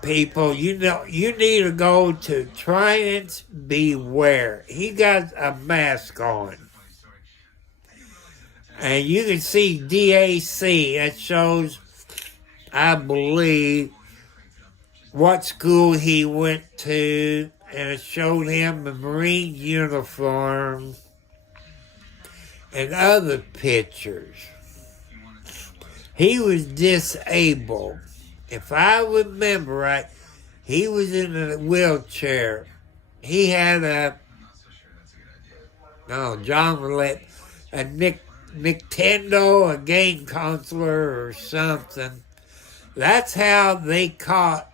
people, you need to go to Triumphs Beware. He got a mask on. And you can see DAC. That shows, I believe, what school he went to. And it showed him the Marine uniform and other pictures. He was disabled. If I remember right, he was in a wheelchair. He had John Roulette, a Nintendo, a game console or something. That's how they caught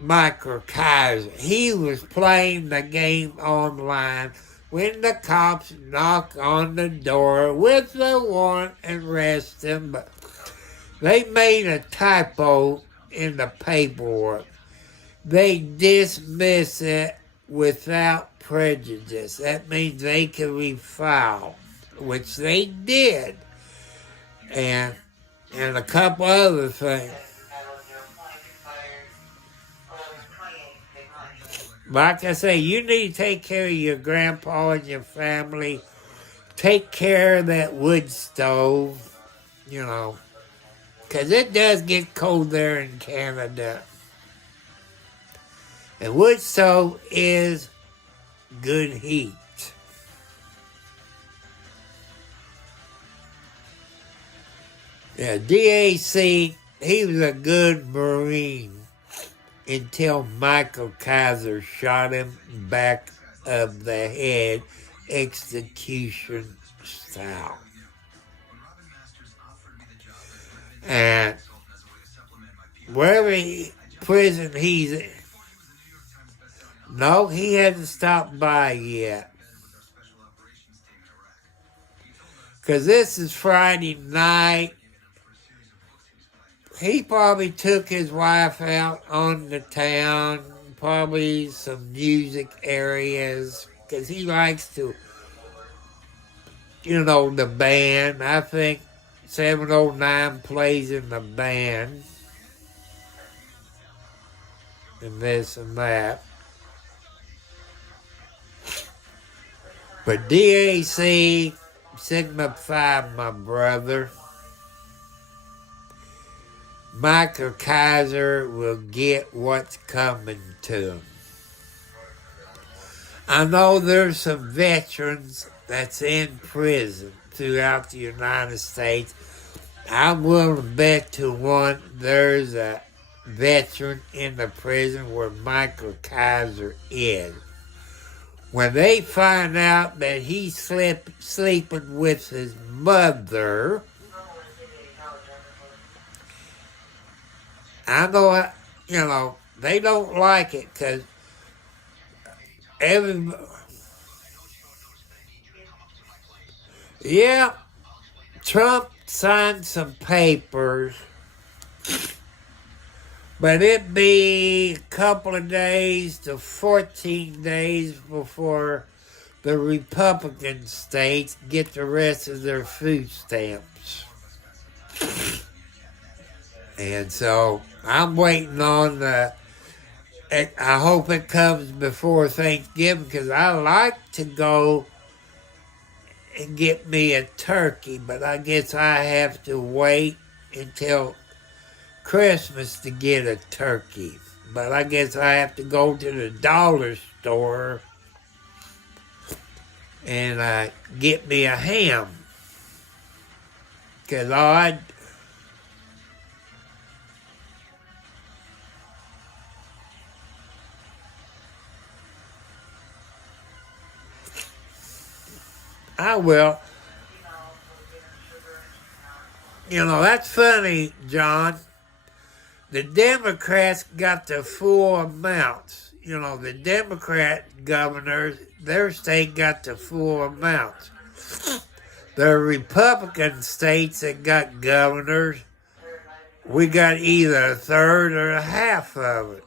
Michael Kaiser. He was playing the game online when the cops knocked on the door with the warrant and arrest him. But they made a typo in the paperwork. They dismiss it without prejudice. That means they can refile, which they did. And a couple other things. Like I say, you need to take care of your grandpa and your family. Take care of that wood stove, because it does get cold there in Canada. And wood stove is good heat. Yeah, DAC, he was a good Marine until Michael Kaiser shot him back of the head, execution style. And wherever prison he's in, no, he hasn't stopped by yet. Because this is Friday night. He probably took his wife out on the town, probably some music areas, because he likes to, the band. I think 709 plays in the band, and this and that. But DAC, Sigma Phi, my brother, Michael Kaiser will get what's coming to him. I know there's some veterans that's in prison throughout the United States. I'm willing to bet to one there's a veteran in the prison where Michael Kaiser is. When they find out that he's sleeping with his mother, I know, they don't like it because Trump signed some papers, but it'd be a couple of days to 14 days before the Republican states get the rest of their food stamps. And so I'm waiting on I hope it comes before Thanksgiving because I like to go and get me a turkey, but I guess I have to wait until Christmas to get a turkey. But I guess I have to go to the dollar store and get me a ham. Because I will. You know, that's funny, John. The Democrats got the full amounts. You know, the Democrat governors, their state got the full amounts. The Republican states that got governors, we got either a third or a half of it.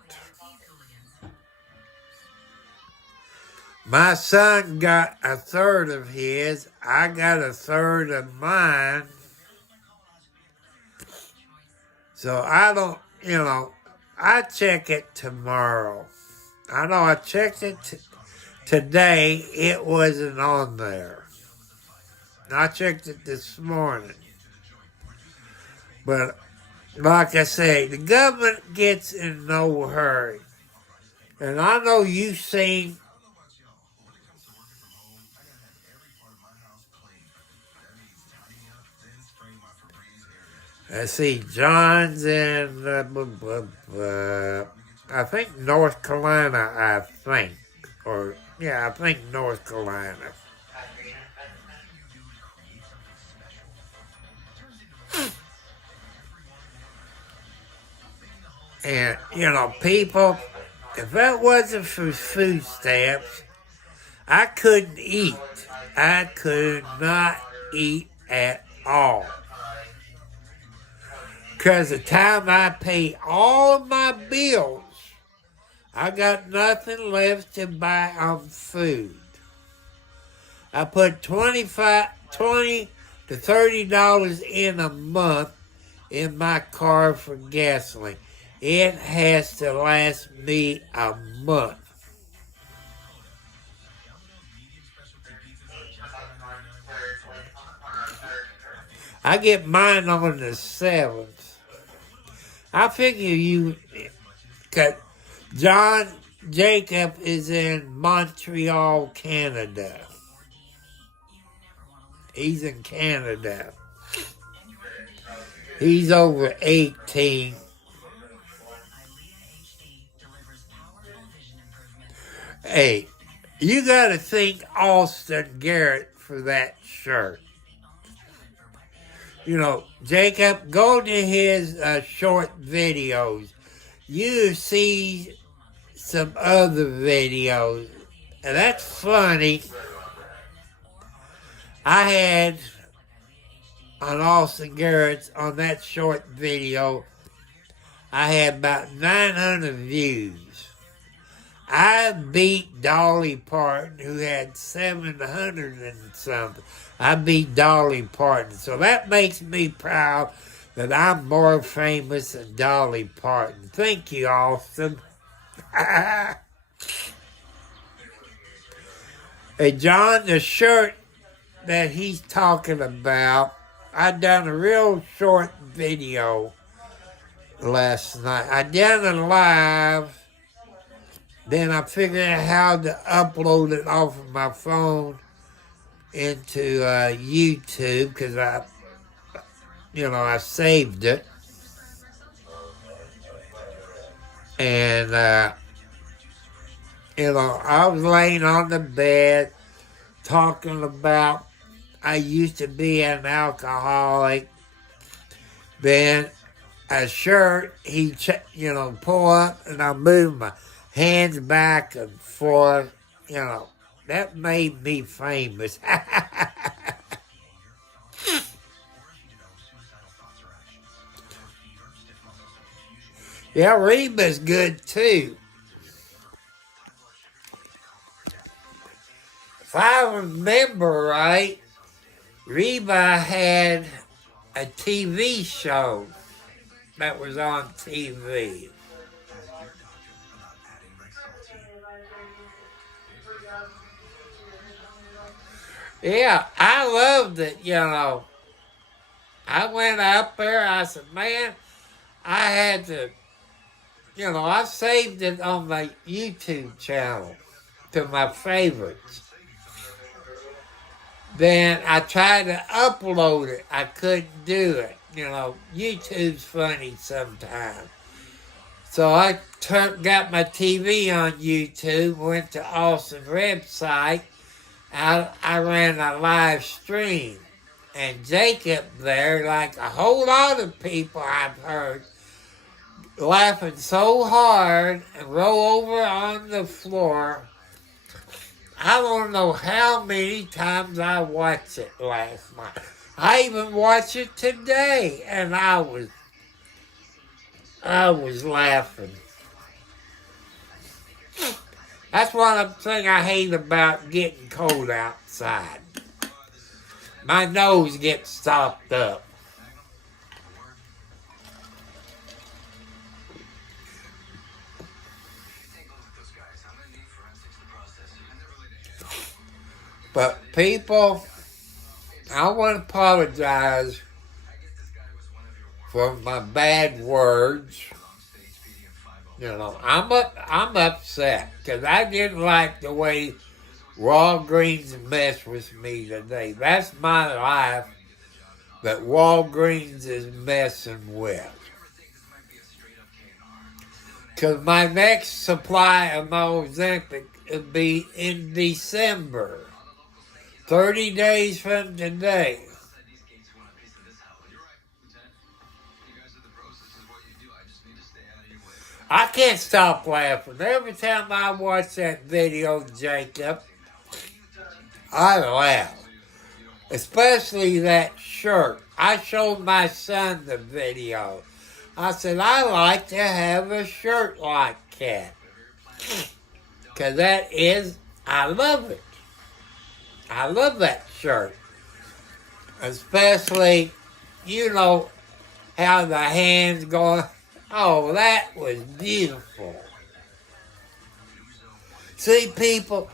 My son got a third of his. I got a third of mine. So I don't, I check it tomorrow. I know I checked it today. It wasn't on there. I checked it this morning. But like I say, the government gets in no hurry. And I know you've seen I see John's in, I think North Carolina, I think North Carolina. And, people, if that wasn't for food stamps, I couldn't eat. I could not eat at all. Because the time I pay all of my bills, I got nothing left to buy on food. I put $20 to $30 in a month in my car for gasoline. It has to last me a month. I get mine on the 7th. I figure cause John Jacob is in Montreal, Canada. He's in Canada. He's over 18. Hey, you got to thank Austin Garrett for that shirt. Jacob, go to his short videos. You see some other videos. And that's funny. I had on Austin Garrett's, on that short video, I had about 900 views. I beat Dolly Parton, who had 700 and something. I beat Dolly Parton. So that makes me proud that I'm more famous than Dolly Parton. Thank you, Austin. Hey, John, the shirt that he's talking about, I done a real short video last night. I done it live. Then I figured out how to upload it off of my phone into YouTube because I saved it. And, I was laying on the bed talking about I used to be an alcoholic. Then a shirt, pull up and I move my hands back and forth, that made me famous. Yeah, Reba's good too. If I remember right, Reba had a TV show that was on TV. Yeah, I loved it, I went up there, I said, man, I had to, I saved it on my YouTube channel. to my favorites. Then I tried to upload it. I couldn't do it. YouTube's funny sometimes. So I got my TV on YouTube, went to Austin's website. I ran a live stream. And Jacob there, like a whole lot of people I've heard, laughing so hard and roll over on the floor. I don't know how many times I watched it last night. I even watched it today, and I was laughing. That's one thing I hate about getting cold outside. My nose gets stopped up. But people, I want to apologize for my bad words. I'm upset because I didn't like the way Walgreens messed with me today. That's my life that Walgreens is messing with. Because my next supply of my Ozempic will be in December. 30 days from today. I can't stop laughing. Every time I watch that video, Jacob, I laugh. Especially that shirt. I showed my son the video. I said, I like to have a shirt like that. Because I love it. I love that shirt. Especially, how the hands go. Oh, that was beautiful. See, people,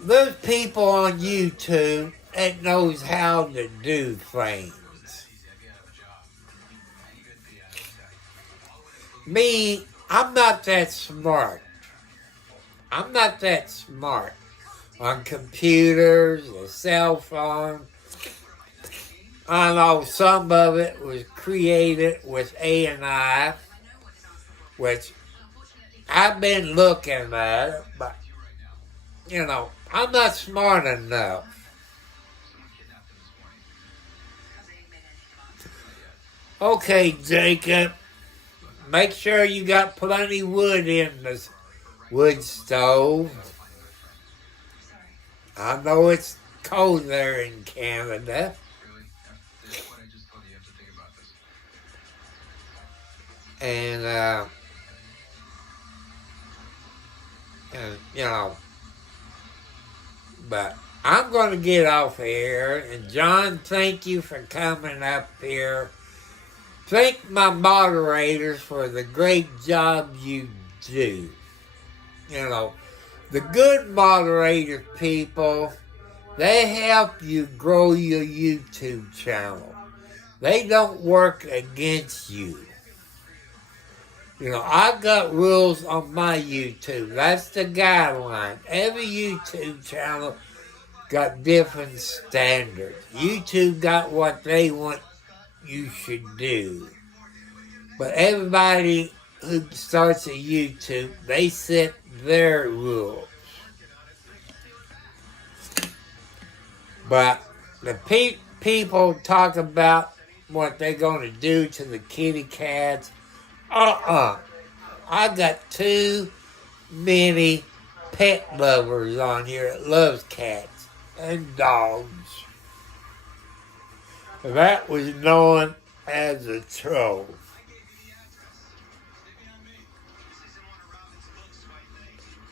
there's people on YouTube that knows how to do things. Me, I'm not that smart. I'm not that smart on computers, a cell phone. I know some of it was created with AI, which I've been looking at it, but, I'm not smart enough. Okay, Jacob, make sure you got plenty wood in the wood stove. I know it's cold there in Canada. And but I'm going to get off here. And John, thank you for coming up here. Thank my moderators for the great job you do. The good moderator people, they help you grow your YouTube channel. They don't work against you. I've got rules on my YouTube. That's the guideline. Every YouTube channel got different standards. YouTube got what they want you should do. But everybody who starts a YouTube, they set their rules. But the people talk about what they're going to do to the kitty cats. I got too many pet lovers on here that loves cats and dogs. That was known as a troll.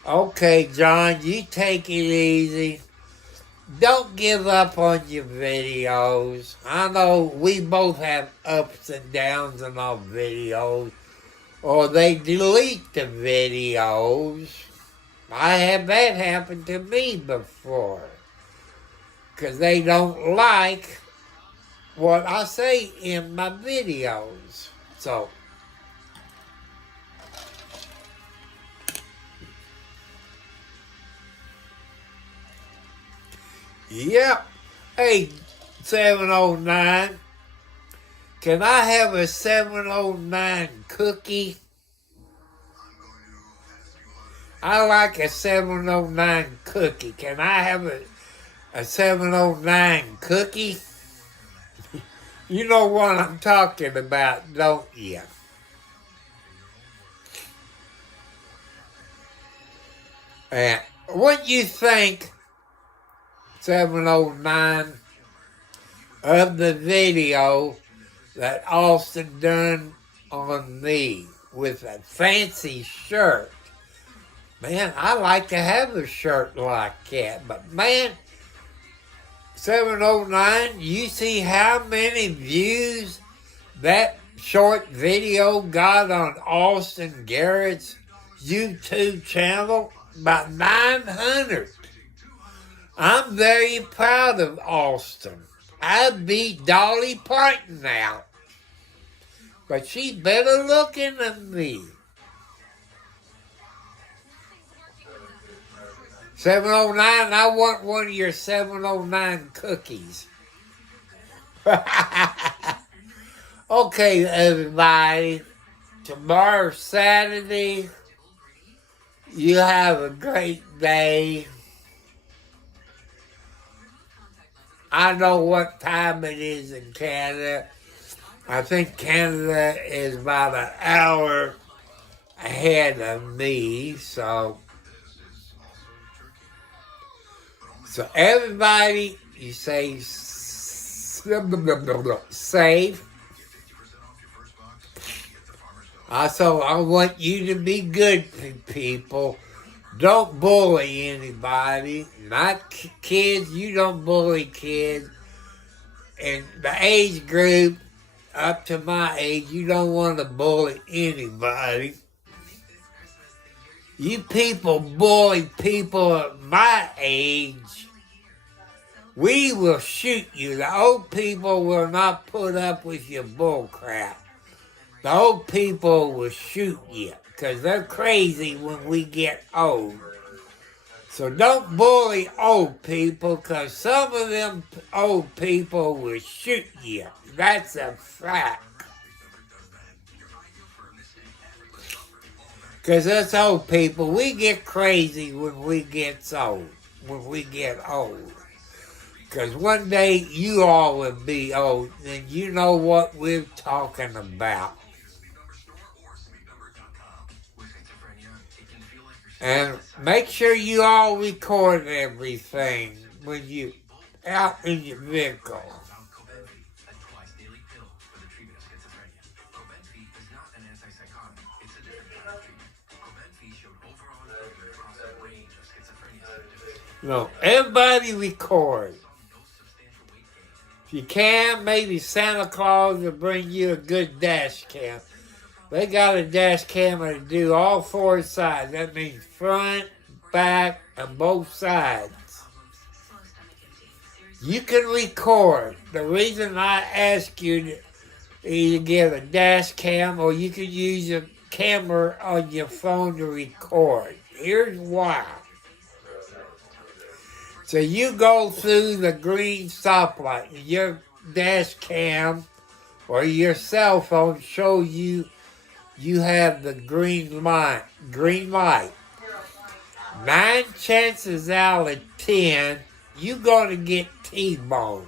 Okay, John, you take it easy. Don't give up on your videos. I know we both have ups and downs on our videos. Or they delete the videos. I had that happen to me before. Because they don't like what I say in my videos. So, Yep. Hey, 709. Can I have a 709 cookie? I like a 709 cookie. Can I have a 709 cookie? You know what I'm talking about, don't you? And what you think, 709, of the video that Austin done on me with a fancy shirt? Man, I like to have a shirt like that, but man, 709, you see how many views that short video got on Austin Garrett's YouTube channel? About 900. I'm very proud of Austin. I beat Dolly Parton out, but she's better looking than me. 709, I want one of your 709 cookies. Okay, everybody. Tomorrow's Saturday. You have a great day. I know what time it is in Canada. I think Canada is about an hour ahead of me, so everybody, you say safe. Also, I want you to be good people. Don't bully anybody. Not kids. You don't bully kids. And the age group up to my age, you don't want to bully anybody. You people bully people at my age, we will shoot you. The old people will not put up with your bull crap. The old people will shoot you because they're crazy when we get old. So don't bully old people because some of them old people will shoot you. That's a fact. Because us old people, we get crazy when we get old. Because one day you all will be old and you know what we're talking about. And make sure you all record everything when you out in your vehicle. No, everybody record. If you can, maybe Santa Claus will bring you a good dash cam. They got a dash camera to do all four sides. That means front, back, and both sides. You can record. The reason I ask you to either get a dash cam or you can use a camera on your phone to record. Here's why. So you go through the green stoplight. Your dash cam or your cell phone shows you have the green light. 9 chances out of 10, you're going to get T-boned.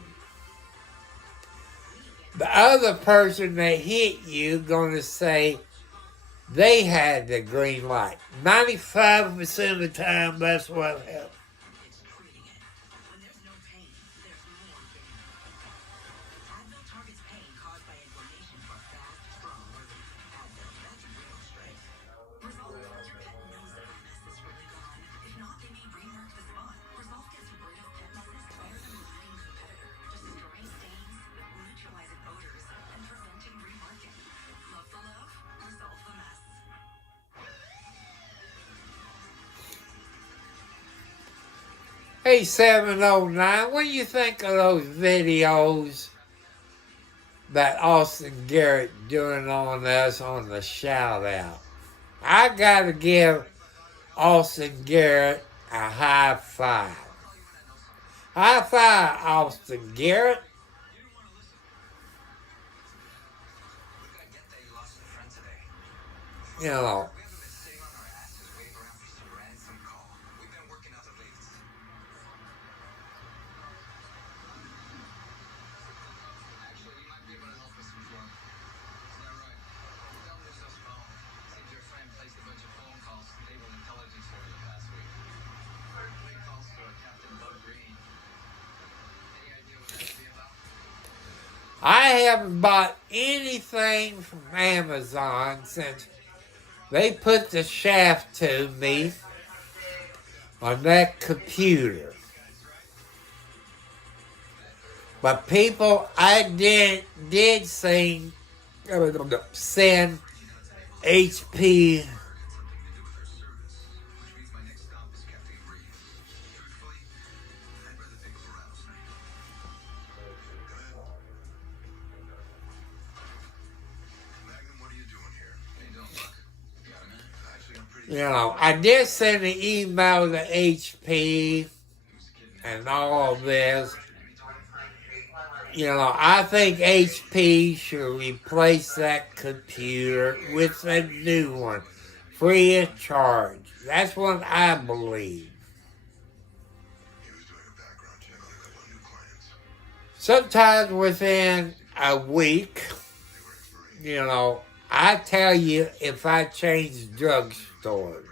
The other person that hit you going to say they had the green light. 95% of the time, that's what happens. Hey, 709, what do you think of those videos that Austin Garrett doing on us on the shout-out? I got to give Austin Garrett a high five. High five, Austin Garrett. You know, I haven't bought anything from Amazon since they put the shaft to me on that computer. But people, I did send HP. You know, I did send an email to HP and all of this. You know, I think HP should replace that computer with a new one, free of charge. That's what I believe. Sometimes within a week, you know, I tell you if I change drugstores.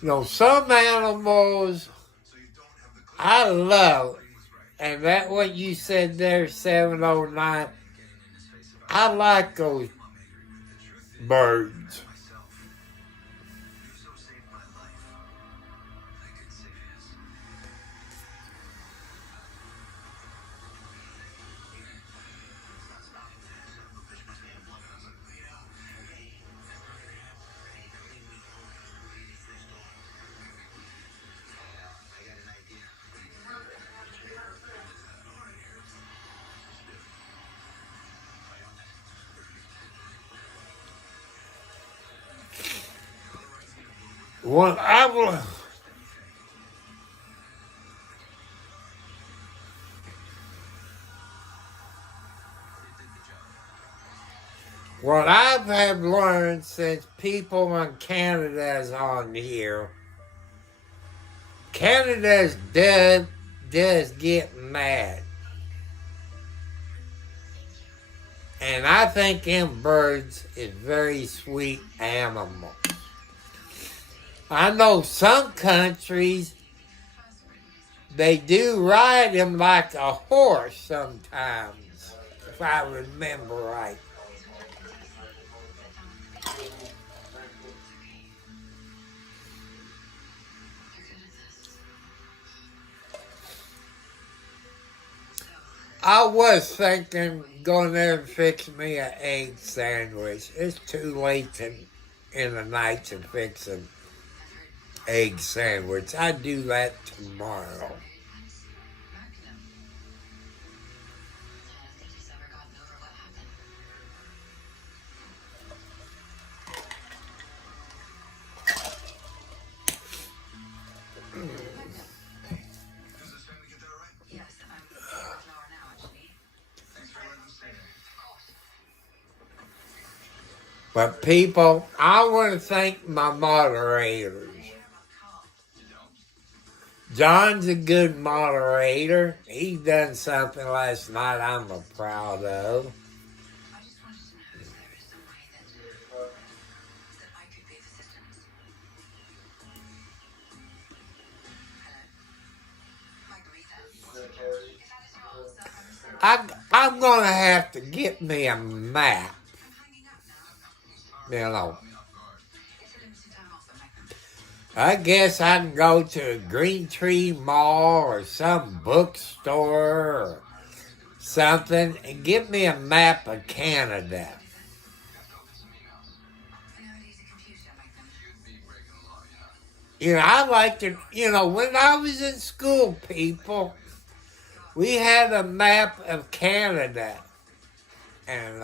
You know, some animals I love, and that what you said there, 709, I like those birds. What I will, what I have learned since people in Canada is on here, Canada does get mad. And I think them birds is very sweet animals. I know some countries, they do ride them like a horse sometimes, if I remember right. I was thinking going there and fix me an egg sandwich. It's too late in the night to fix an egg sandwich. I do that tomorrow. But people, I want to thank my moderators. John's a good moderator. He done something last night I'm proud of. I'm going to have to get me a map. You know. I guess I can go to a Green Tree Mall or some bookstore or something and get me a map of Canada. I like to, when I was in school, people, we had a map of Canada and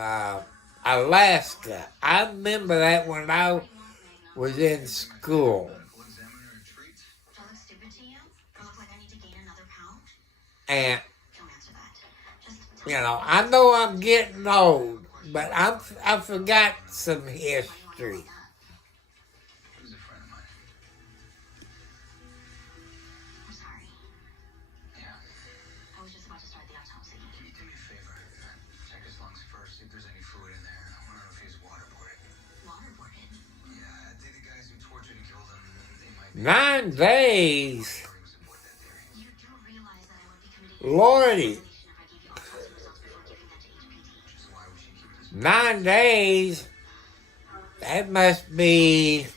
Alaska. I remember that when I was in school. And, I know I'm getting old, but I forgot some history. See if there's any fluid in there. I want to know if he's waterboarded. Waterboarded? Yeah, I think the guys who tortured and killed him, they might be... 9 days. Lordy. 9 days. That must be,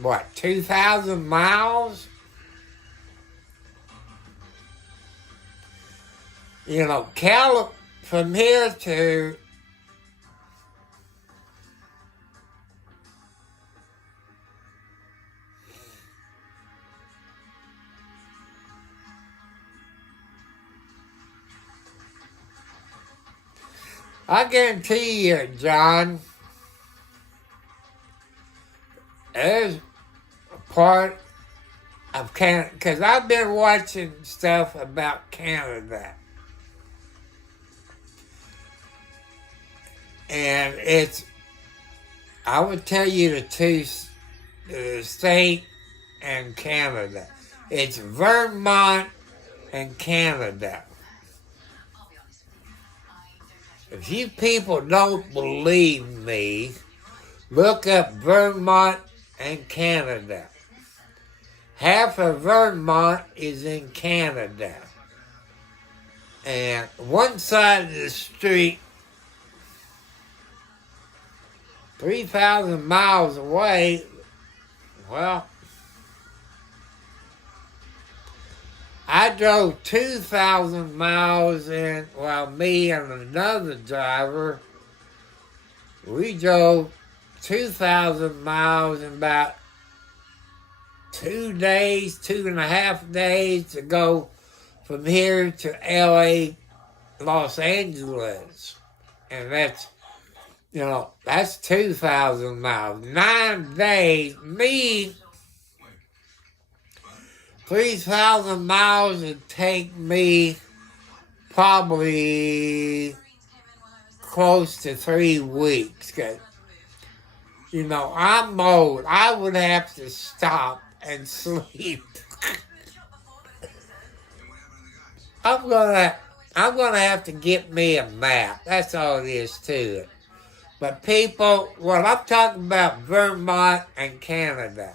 what, 2,000 miles? From here to I guarantee you, John, there's a part of Canada, because I've been watching stuff about Canada. And I would tell you the state and Canada. It's Vermont and Canada. If you people don't believe me, look up Vermont and Canada. Half of Vermont is in Canada. And one side of the street, 3,000 miles away, well, I drove 2,000 miles in, while me and another driver, we drove 2,000 miles in about 2 days, 2.5 days to go from here to LA, Los Angeles. And that's 2,000 miles. 9 days. Me, 3,000 miles would take me probably close to 3 weeks. 'Cause, I'm old. I would have to stop and sleep. I'm gonna have to get me a map. That's all it is to it. But people, what I'm talking about, Vermont and Canada.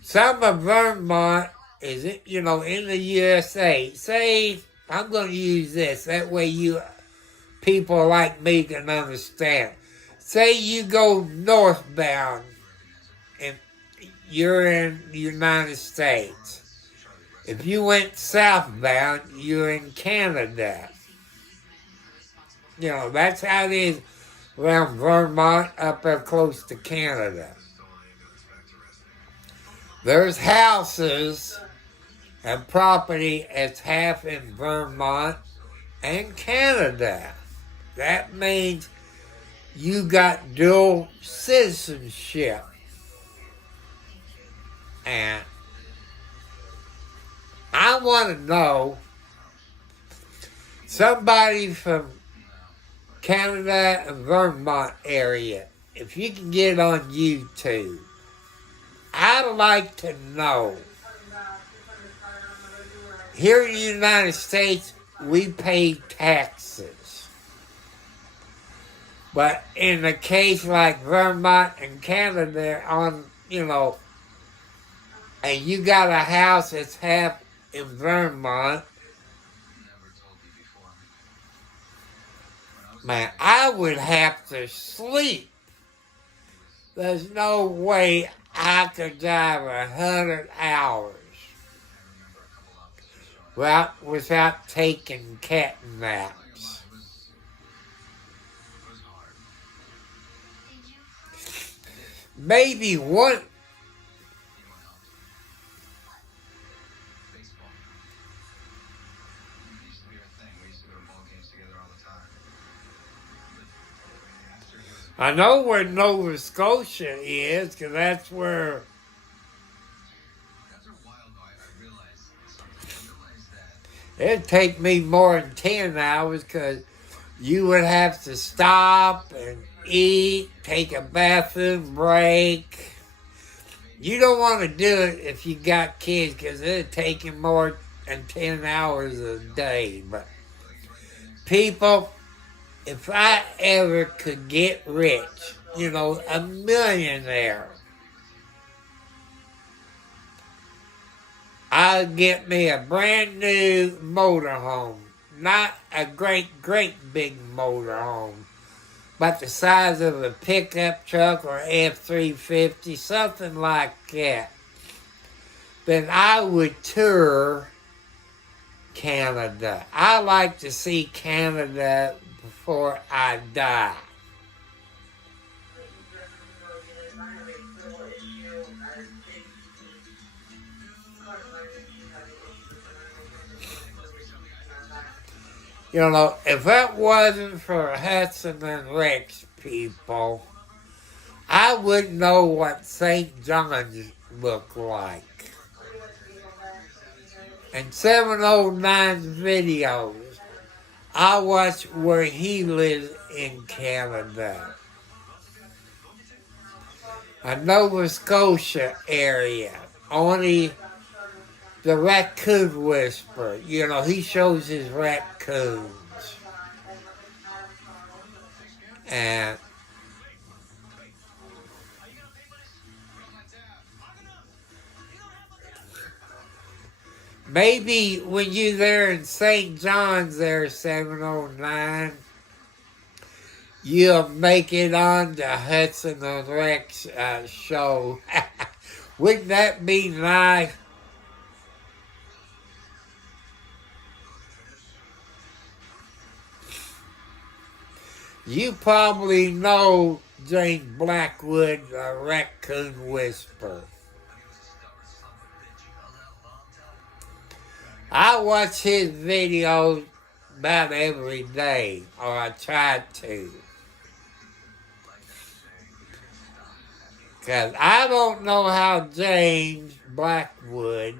Some of Vermont is, in the USA. Say, I'm going to use this. That way you people like me can understand. Say you go northbound and you're in the United States. If you went southbound, you're in Canada. That's how it is around Vermont, up there close to Canada. There's houses and property that's half in Vermont and Canada. That means you got dual citizenship. And I want to know, somebody from Canada and Vermont area, if you can get it on YouTube, I'd like to know. Here in the United States, we pay taxes. But in a case like Vermont and Canada, and you got a house that's half in Vermont, man, I would have to sleep. There's no way I could drive 100 hours without taking cat naps. maybe one. Anyone else? Baseball. It used to be our thing. We used to go to ball games together all the time. But after he was, I know where Nova Scotia is, because that's where. after a while though, I realized something. I realized that It'd take me more than 10 hours, because you would have to stop and eat, take a bathroom break. You don't want to do it if you got kids, because it'd take you more than 10 hours a day. But people, if I ever could get rich, a millionaire, I'd get me a brand new motorhome. Not a great big motorhome, but the size of a pickup truck or F-350, something like that. Then I would tour Canada. I like to see Canada before I die. If it wasn't for Hudson and Rex people, I wouldn't know what St. John's looked like. And 709's videos, I watch where he lives in Canada. A Nova Scotia area, only the Raccoon Whisperer. He shows his raccoons. And maybe when you're there in St. John's there, 709, you'll make it on the Hudson and Rex show. Wouldn't that be nice? You probably know James Blackwood, the Raccoon Whisperer. I watch his videos about every day, or I try to. Because I don't know how James Blackwood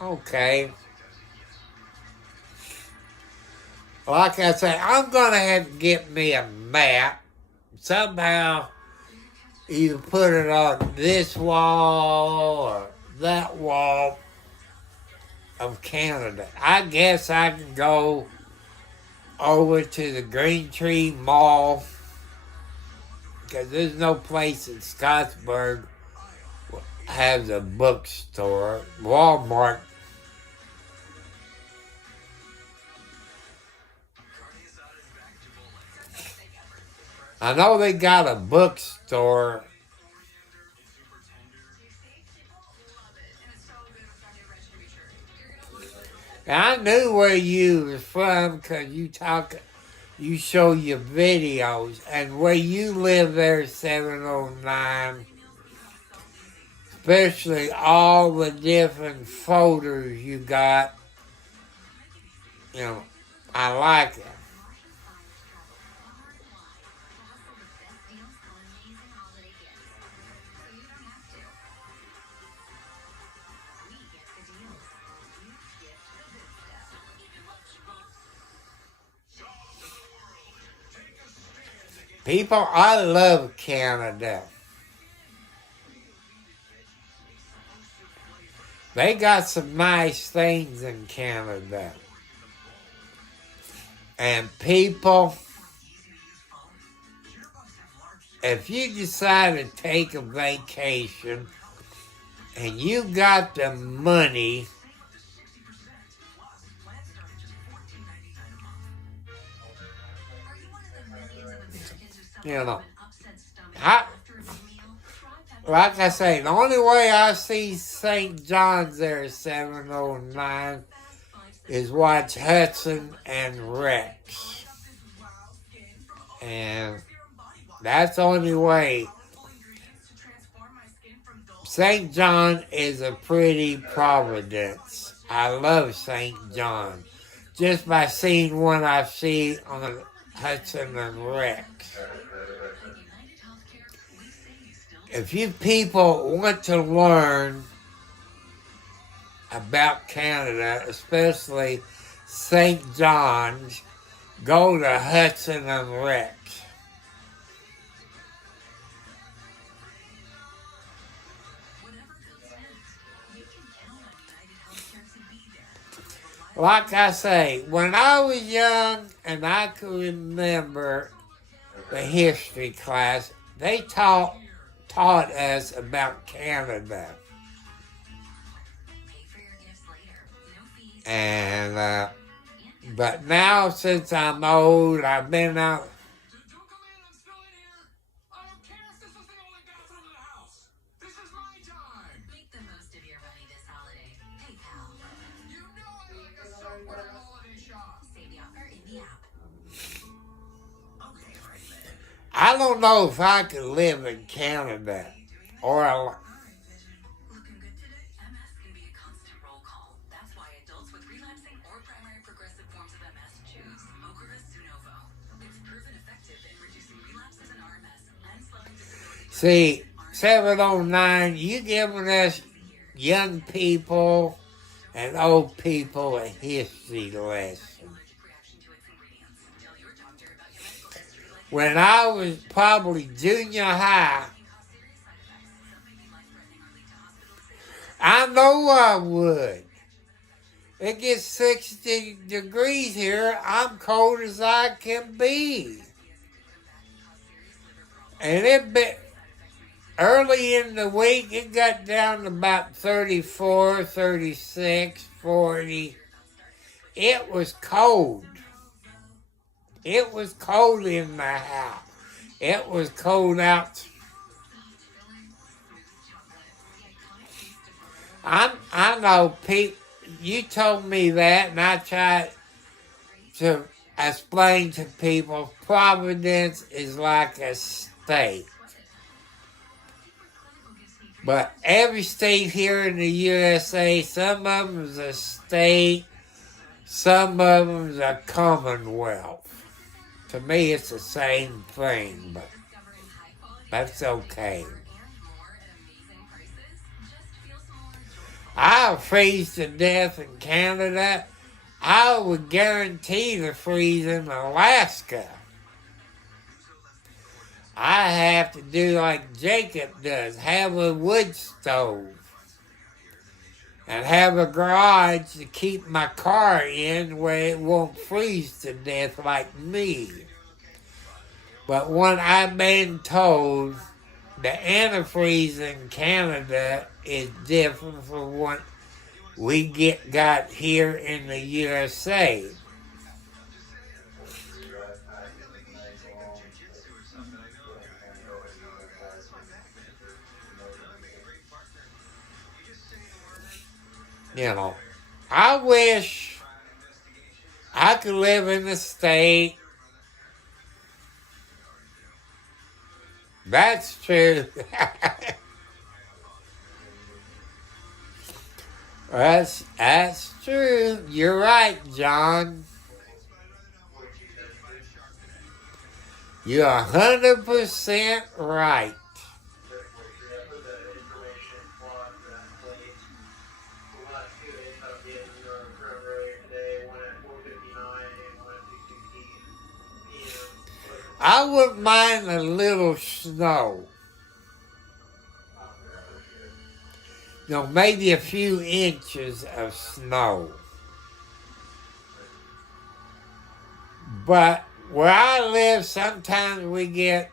okay. Like I say, I'm going to have to get me a map. Somehow, either put it on this wall or that wall of Canada. I guess I can go over to the Green Tree Mall, because there's no place in Scottsburg has a bookstore. Walmart. I know they got a bookstore. And I knew where you was from because you show your videos, and where you live there, 709, especially all the different folders you got, I like it. People, I love Canada. They got some nice things in Canada. And people, if you decide to take a vacation and you got the money, like I say, the only way I see St. John's there, 709, is watch Hudson and Rex. And that's the only way. St. John is a pretty providence. I love St. John. Just by seeing one I see on Hudson and Rex. If you people want to learn about Canada, especially St. John's, go to Hudson and Rex. Like I say, when I was young and I could remember the history class, they taught us about Canada. And but now since I'm old, I've been out. I don't know if I could live in Canada or Looking good today? MS can be a constant roll call. That's why adults with relapsing or primary progressive forms of MS choose Ocrevus Zunovo. It's proven effective in reducing relapses in RMS and slowing disability. see 709. You giving us young people and old people a history lesson. When I was probably junior high, I know I would. It gets 60 degrees here. I'm cold as I can be. And early in the week, it got down to about 34, 36, 40. It was cold. It was cold in the house. It was cold out. I know people, you told me that, and I tried to explain to people Providence is like a state. But every state here in the USA, some of them is a state, some of them is a commonwealth. To me, it's the same thing, but that's okay. I'll freeze to death in Canada. I would guarantee to freeze in Alaska. I have to do like Jacob does, have a wood stove. And have a garage to keep my car in where it won't freeze to death like me. But when I've been told the antifreeze in Canada is different from what we got here in the USA. You know, I wish I could live in the state. That's true. That's true. You're right, John. You're 100% right. I wouldn't mind a little snow. You know, maybe a few inches of snow. But where I live, sometimes we get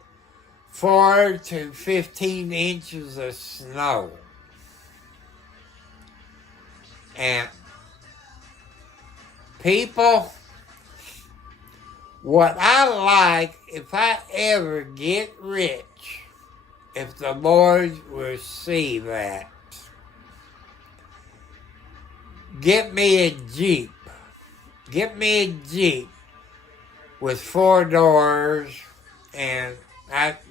4 to 15 inches of snow. And people, what I like, if I ever get rich, if the Lord will see that, get me a Jeep. Get me a Jeep with 4 doors And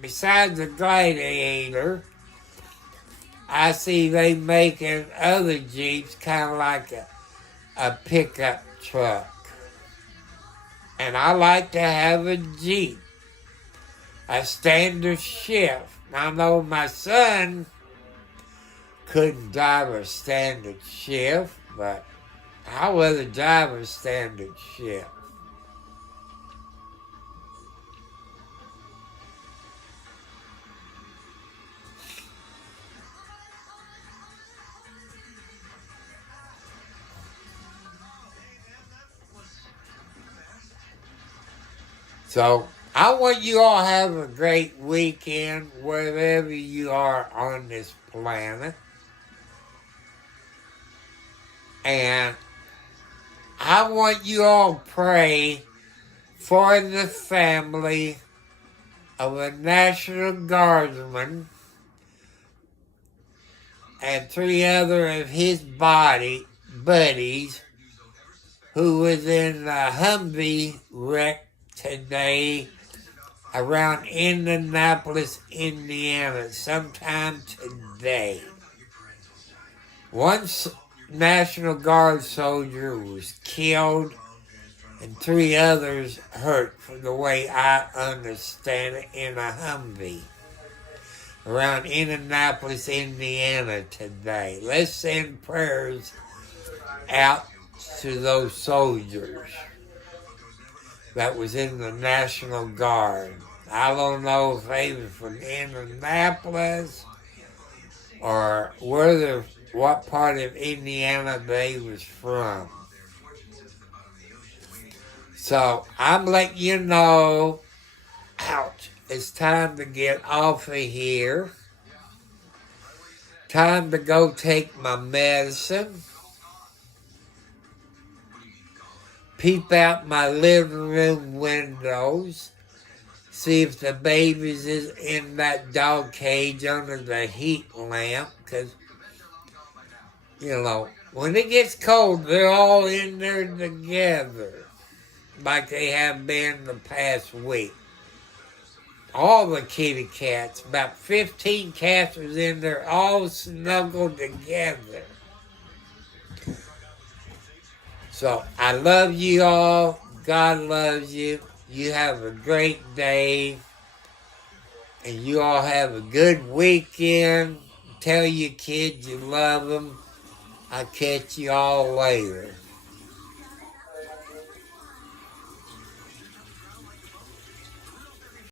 besides the Gladiator, I see they making other Jeeps kind of like a pickup truck. And I like to have a Jeep, a standard shift. I know my son couldn't drive a standard shift, but I would rather drive a standard shift. So I want you all to have a great weekend wherever you are on this planet. And I want you all to pray for the family of a National Guardsman and 3 other of his buddies who was in the Humvee wreck today around Indianapolis, Indiana, sometime today. One National Guard soldier was killed and 3 others hurt, from the way I understand it, in a Humvee around Indianapolis, Indiana today. Let's send prayers out to those soldiers that was in the National Guard. I don't know if they were from Indianapolis or what part of Indiana they was from. So I'm letting you know, ouch, it's time to get off of here. Time to go take my medicine. Peep out my living room windows. See if the babies is in that dog cage under the heat lamp. Because, when it gets cold, they're all in there together. Like they have been the past week. All the kitty cats, about 15 cats was in there, all snuggled together. So I love you all. God loves you. You have a great day. And you all have a good weekend. Tell your kids you love them. I'll catch you all later.